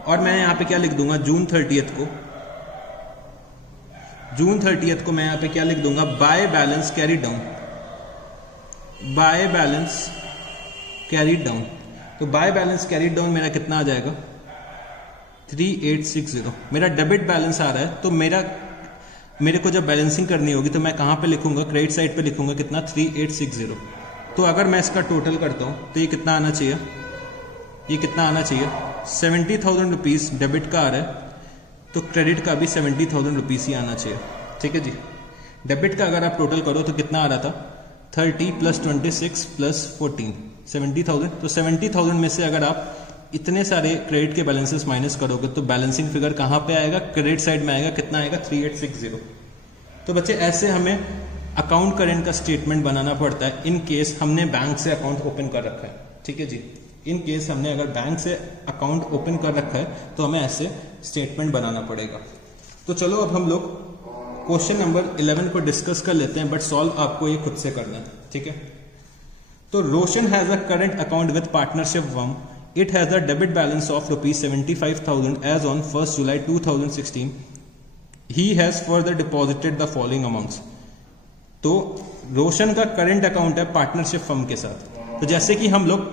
और मैं यहाँ पे क्या लिख दूंगा, जून 30th को मैं यहाँ पे क्या लिख दूंगा, बाय बैलेंस कैरी डाउन। तो बाय बैलेंस कैरी डाउन मेरा कितना आ जाएगा 3860। मेरा डेबिट बैलेंस आ रहा है, तो मेरे को जब बैलेंसिंग करनी होगी तो मैं कहां पे लिखूंगा, क्रेडिट साइड पे लिखूंगा कितना 3860। तो अगर मैं इसका टोटल करता हूं तो ये कितना आना चाहिए, 70,000 रुपीज डेबिट का आ रहा है, तो क्रेडिट का भी 70,000 रुपीज ही आना चाहिए। ठीक है जी, डेबिट का अगर आप टोटल करो तो कितना आ रहा था 30 + 26 + 14 70,000। तो 70,000 में से अगर आप इतने सारे क्रेडिट के बैलेंसेस माइनस करोगे तो बैलेंसिंग फिगर कहां पे आएगा, क्रेडिट साइड में आएगा। कितना आएगा 3860। तो बच्चे ऐसे हमें अकाउंट करेंट का स्टेटमेंट बनाना पड़ता है इन केस हमने बैंक से अकाउंट ओपन कर रखा है। ठीक है जी, इन केस हमने अगर बैंक से अकाउंट ओपन कर रखा है तो हमें ऐसे स्टेटमेंट बनाना पड़ेगा। तो चलो अब हम लोग क्वेश्चन नंबर 11 को डिस्कस कर लेते हैं, बट सॉल्व आपको ये खुद से करना है। ठीक है, तो Roshan has a current account with partnership firm. It has a debit balance of ₹75,000 as on 1st July 2016 he has further deposited the following amounts. तो रोशन का करंट अकाउंट है पार्टनरशिप फर्म के साथ। तो जैसे कि हम लोग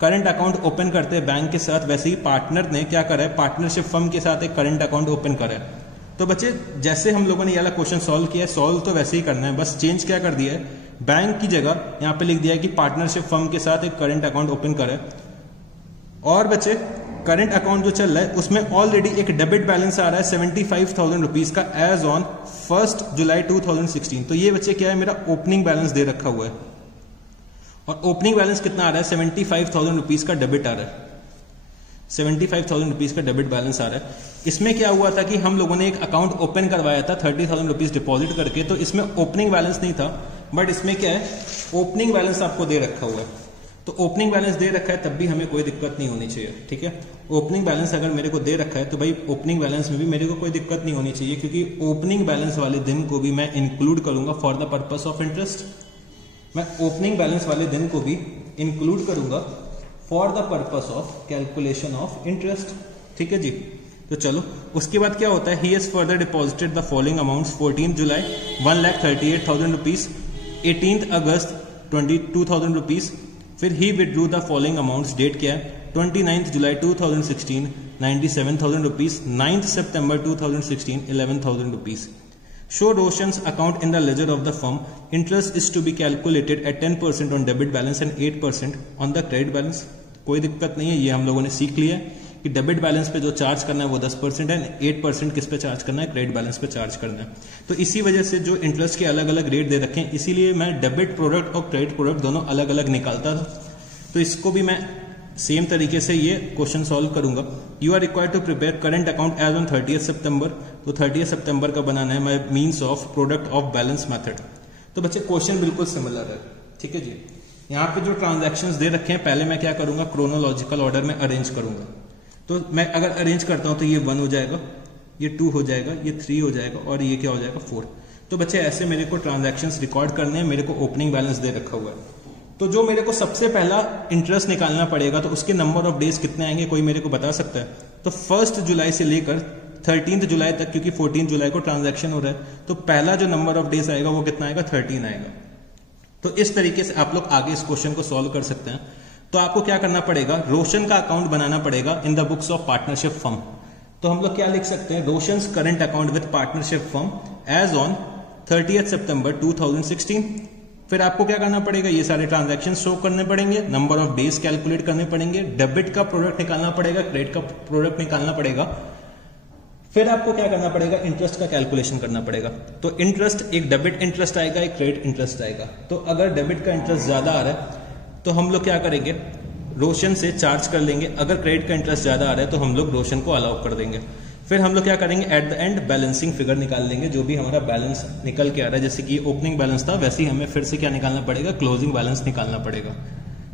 करंट अकाउंट ओपन करते हैं बैंक के साथ, वैसे ही पार्टनर ने क्या करा है, पार्टनरशिप फर्म के साथ एक करंट अकाउंट ओपन करा है। तो बच्चे जैसे हम लोगों ने ये वाला क्वेश्चन सॉल्व किया है, सॉल्व तो वैसे ही करना है, बस चेंज क्या कर दिया है, बैंक की जगह यहाँ पे लिख दिया है कि पार्टनरशिप फर्म के साथ एक करंट अकाउंट ओपन करा है। और बच्चे करंट अकाउंट जो चल रहा है उसमें ऑलरेडी एक डेबिट बैलेंस आ रहा है 75,000 रुपीज का एज ऑन 1 जुलाई 2016। तो ये बच्चे क्या है, मेरा ओपनिंग बैलेंस दे रखा हुआ है, और ओपनिंग बैलेंस कितना आ रहा है, 75,000 रुपीज का डेबिट आ रहा है, 75,000 रुपीज का डेबिट बैलेंस आ रहा है। इसमें क्या हुआ था कि हम लोगों ने एक अकाउंट ओपन करवाया था 30,000 रुपीज डिपॉजिट करके, तो इसमें ओपनिंग बैलेंस नहीं था, बट इसमें क्या है, ओपनिंग बैलेंस आपको दे रखा हुआ है। तो ओपनिंग बैलेंस दे रखा है तब भी हमें कोई दिक्कत नहीं होनी चाहिए, ठीक है। ओपनिंग बैलेंस अगर मेरे को दे रखा है तो भाई ओपनिंग बैलेंस में भी मेरे को कोई दिक्कत नहीं होनी चाहिए, क्योंकि ओपनिंग बैलेंस वाले दिन को भी मैं इंक्लूड करूंगा for the purpose of interest. मैं ओपनिंग बैलेंस वाले दिन को भी इंक्लूड करूंगा for the purpose of calculation of interest, ठीक है जी। तो चलो उसके बाद क्या होता है, he has further deposited the following amounts 14 July 1,38,000 rupees, 18 August 22,000 rupees, फिर he withdrew the following amounts, date क्या है 29 July 2016 97,000 rupees, 9 September 2016 11,000 rupees. Show Roshan's account in the ledger of the firm, interest is to be calculated at 10% on debit balance and 8% on the credit balance. कोई दिक्कत नहीं है, ये हम लोगों ने सीख लिया है कि डेबिट बैलेंस पे जो चार्ज करना है वो 10% है, 8% किस पे चार्ज करना है, क्रेडिट बैलेंस पे चार्ज करना है। तो इसी वजह से जो इंटरेस्ट के अलग अलग रेट दे रखे हैं, इसीलिए मैं डेबिट प्रोडक्ट और क्रेडिट प्रोडक्ट दोनों अलग अलग निकालता था। तो इसको भी मैं सेम तरीके से ये क्वेश्चन सॉल्व करूंगा। You are required to prepare current account as on 30 September. तो 30 सितंबर का बनाना है by means of product of balance method. तो बच्चे क्वेश्चन बिल्कुल सिमिलर है, ठीक है जी। यहाँ पे जो ट्रांजैक्शंस दे रखे हैं, पहले मैं क्या करूंगा, क्रोनोलॉजिकल ऑर्डर में अरेंज करूंगा। तो मैं अगर अरेंज करता हूं तो ये 1 हो जाएगा, ये 2 हो जाएगा, ये 3 हो जाएगा, और ये क्या हो जाएगा 4। तो बच्चे ऐसे मेरे को ट्रांजैक्शंस रिकॉर्ड करने हैं, मेरे को ओपनिंग बैलेंस दे रखा हुआ है। तो जो मेरे को सबसे पहला इंटरेस्ट निकालना पड़ेगा, तो उसके नंबर ऑफ डेज कितने आएंगे, कोई मेरे को बता सकता है? तो 1 जुलाई से लेकर 13 जुलाई तक, क्योंकि 14 जुलाई को ट्रांजैक्शन हो रहा है, तो पहला जो नंबर ऑफ डेज आएगा वो कितना आएगा, 13 आएगा। तो इस तरीके से आप लोग आगे इस क्वेश्चन को सॉल्व कर सकते हैं। तो आपको क्या करना पड़ेगा, रोशन का अकाउंट बनाना पड़ेगा in the books of partnership firm. तो हम लोग क्या लिख सकते हैं, Roshan's current account with partnership firm as on 30 September 2016। फिर आपको क्या करना पड़ेगा, ये सारे ट्रांजैक्शन शो करने पड़ेंगे, नंबर ऑफ डेज कैलकुलेट करने पड़ेंगे, डेबिट का प्रोडक्ट निकालना पड़ेगा, क्रेडिट का प्रोडक्ट निकालना पड़ेगा। फिर आपको क्या करना पड़ेगा, इंटरेस्ट का कैलकुलेशन करना पड़ेगा। तो इंटरेस्ट, एक डेबिट इंटरेस्ट आएगा, एक क्रेडिट इंटरेस्ट आएगा। तो अगर डेबिट का इंटरेस्ट ज्यादा आ रहा है तो हम लोग क्या करेंगे, रोशन से चार्ज कर लेंगे। अगर क्रेडिट का इंटरेस्ट ज्यादा आ रहा है तो हम लोग रोशन को अलाउ कर देंगे। फिर हम लोग क्या करेंगे, at the end balancing figure निकाल लेंगे, जो भी हमारा बैलेंस निकल के आ रहा है। जैसे कि ओपनिंग बैलेंस था, वैसे ही हमें फिर से क्या निकालना पड़ेगा, क्लोजिंग बैलेंस निकालना पड़ेगा।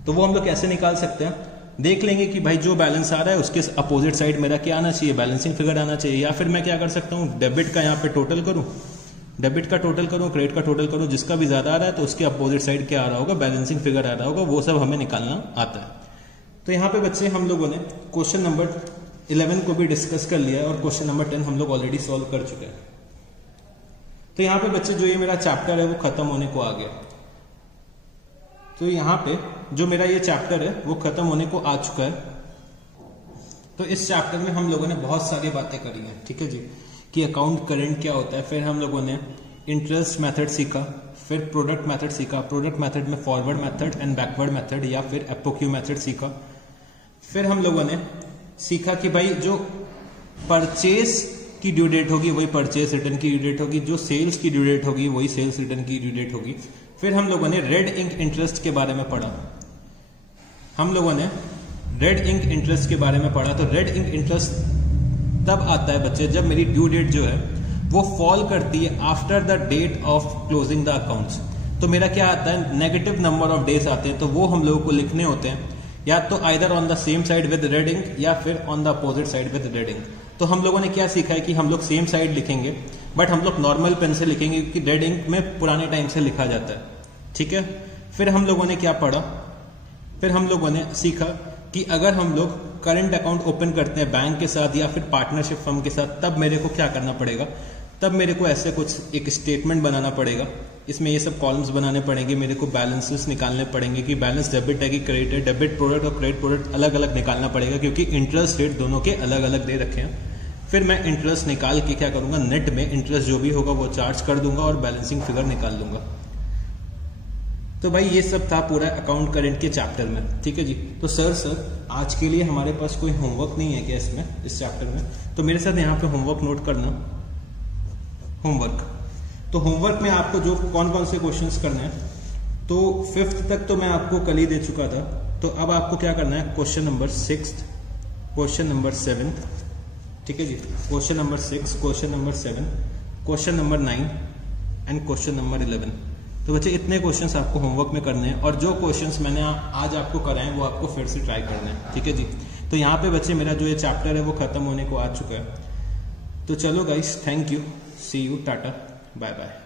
तो वो हम लोग कैसे निकाल सकते हैं, देख लेंगे कि भाई जो बैलेंस आ रहा है उसके अपोजिट साइड मेरा क्या आना चाहिए, बैलेंसिंग फिगर आना चाहिए। या फिर मैं क्या कर सकता हूँ, डेबिट का यहाँ पे टोटल करूँ, डेबिट का टोटल करूँ, क्रेडिट का टोटल करूँ, जिसका भी ज्यादा आ रहा है तो उसके अपोजिट साइड क्या आ रहा होगा, बैलेंसिंग फिगर आ रहा होगा। वो सब हमें निकालना आता है। तो यहाँ पे बच्चे हम लोगों ने क्वेश्चन नंबर 11 को भी डिस्कस कर लिया है और क्वेश्चन नंबर 10 हम लोग ऑलरेडी सॉल्व कर चुके हैं। तो यहाँ पे बच्चे जो ये मेरा चैप्टर है वो खत्म होने को आ गया। तो यहाँ पे जो मेरा ये चैप्टर है वो खत्म होने को आ चुका है। तो इस चैप्टर में हम लोगों ने बहुत सारी बातें करी हैं, ठीक है जी, कि अकाउंट करंट क्या होता है। फिर हम लोगों ने इंटरेस्ट मेथड सीखा, फिर प्रोडक्ट मेथड सीखा, प्रोडक्ट मेथड में forward method and backward method या फिर एपोक्यू मेथड सीखा। फिर हम लोगों ने सीखा कि भाई जो परचेज की ड्यू डेट होगी वही परचेज रिटर्न की ड्यू डेट होगी, जो सेल्स की ड्यू डेट होगी वही सेल्स रिटर्न की ड्यू डेट होगी। फिर हम लोगों ने रेड इंक इंटरेस्ट के बारे में पढ़ा, हम लोगों ने रेड इंक इंटरेस्ट के बारे में पढ़ा। तो रेड इंक इंटरेस्ट तब आता है बच्चे जब मेरी ड्यू डेट जो है वो फॉल करती है after the date of closing the accounts. तो मेरा क्या आता है, नेगेटिव नंबर ऑफ डेज आते हैं, तो वो हम लोगों को लिखने होते हैं या तो either on the same side with red ink या फिर on the opposite side with red ink. तो हम लोगों ने क्या सीखा है कि हम लोग सेम साइड लिखेंगे, बट हम लोग नॉर्मल पेन से लिखेंगे क्योंकि रेड इंक में पुराने टाइम से लिखा जाता है, ठीक है। फिर हम लोगों ने क्या पढ़ा, फिर हम लोगों ने सीखा कि अगर हम लोग करंट अकाउंट ओपन करते हैं बैंक के साथ या फिर पार्टनरशिप फर्म के साथ, तब मेरे को क्या करना पड़ेगा, तब मेरे को ऐसे कुछ एक स्टेटमेंट बनाना पड़ेगा, इसमें ये सब कॉलम्स बनाने पड़ेंगे, मेरे को बैलेंसेस निकालने पड़ेंगे कि बैलेंस डेबिट है कि क्रेडिट है, डेबिट प्रोडक्ट और क्रेडिट प्रोडक्ट अलग अलग निकालना पड़ेगा क्योंकि इंटरेस्ट रेट दोनों के अलग अलग दे रखे हैं। फिर मैं इंटरेस्ट निकाल के क्या करूंगा, नेट में इंटरेस्ट जो भी होगा वो चार्ज कर दूंगा और बैलेंसिंग फिगर निकाल लूंगा। तो भाई ये सब था पूरा अकाउंट करेंट के चैप्टर में, ठीक है जी। तो सर आज के लिए हमारे पास कोई होमवर्क नहीं है क्या इसमें, इस चैप्टर में? तो मेरे साथ यहाँ पे होमवर्क नोट करना। होमवर्क, तो होमवर्क में आपको जो कौन कौन से क्वेश्चंस करने हैं, तो 5th तक तो मैं आपको कल ही दे चुका था। तो अब आपको क्या करना है, क्वेश्चन नंबर 6, क्वेश्चन नंबर 7, ठीक है जी, question number 6, question number 7, question number 9 and question number 11। तो बच्चे इतने क्वेश्चंस आपको होमवर्क में करने हैं और जो क्वेश्चंस मैंने आज आपको कराए हैं वो आपको फिर से ट्राई करने हैं, ठीक है जी। तो यहाँ पे बच्चे मेरा जो ये चैप्टर है वो खत्म होने को आ चुका है। तो चलो guys, thank you, see you, टाटा, बाय बाय।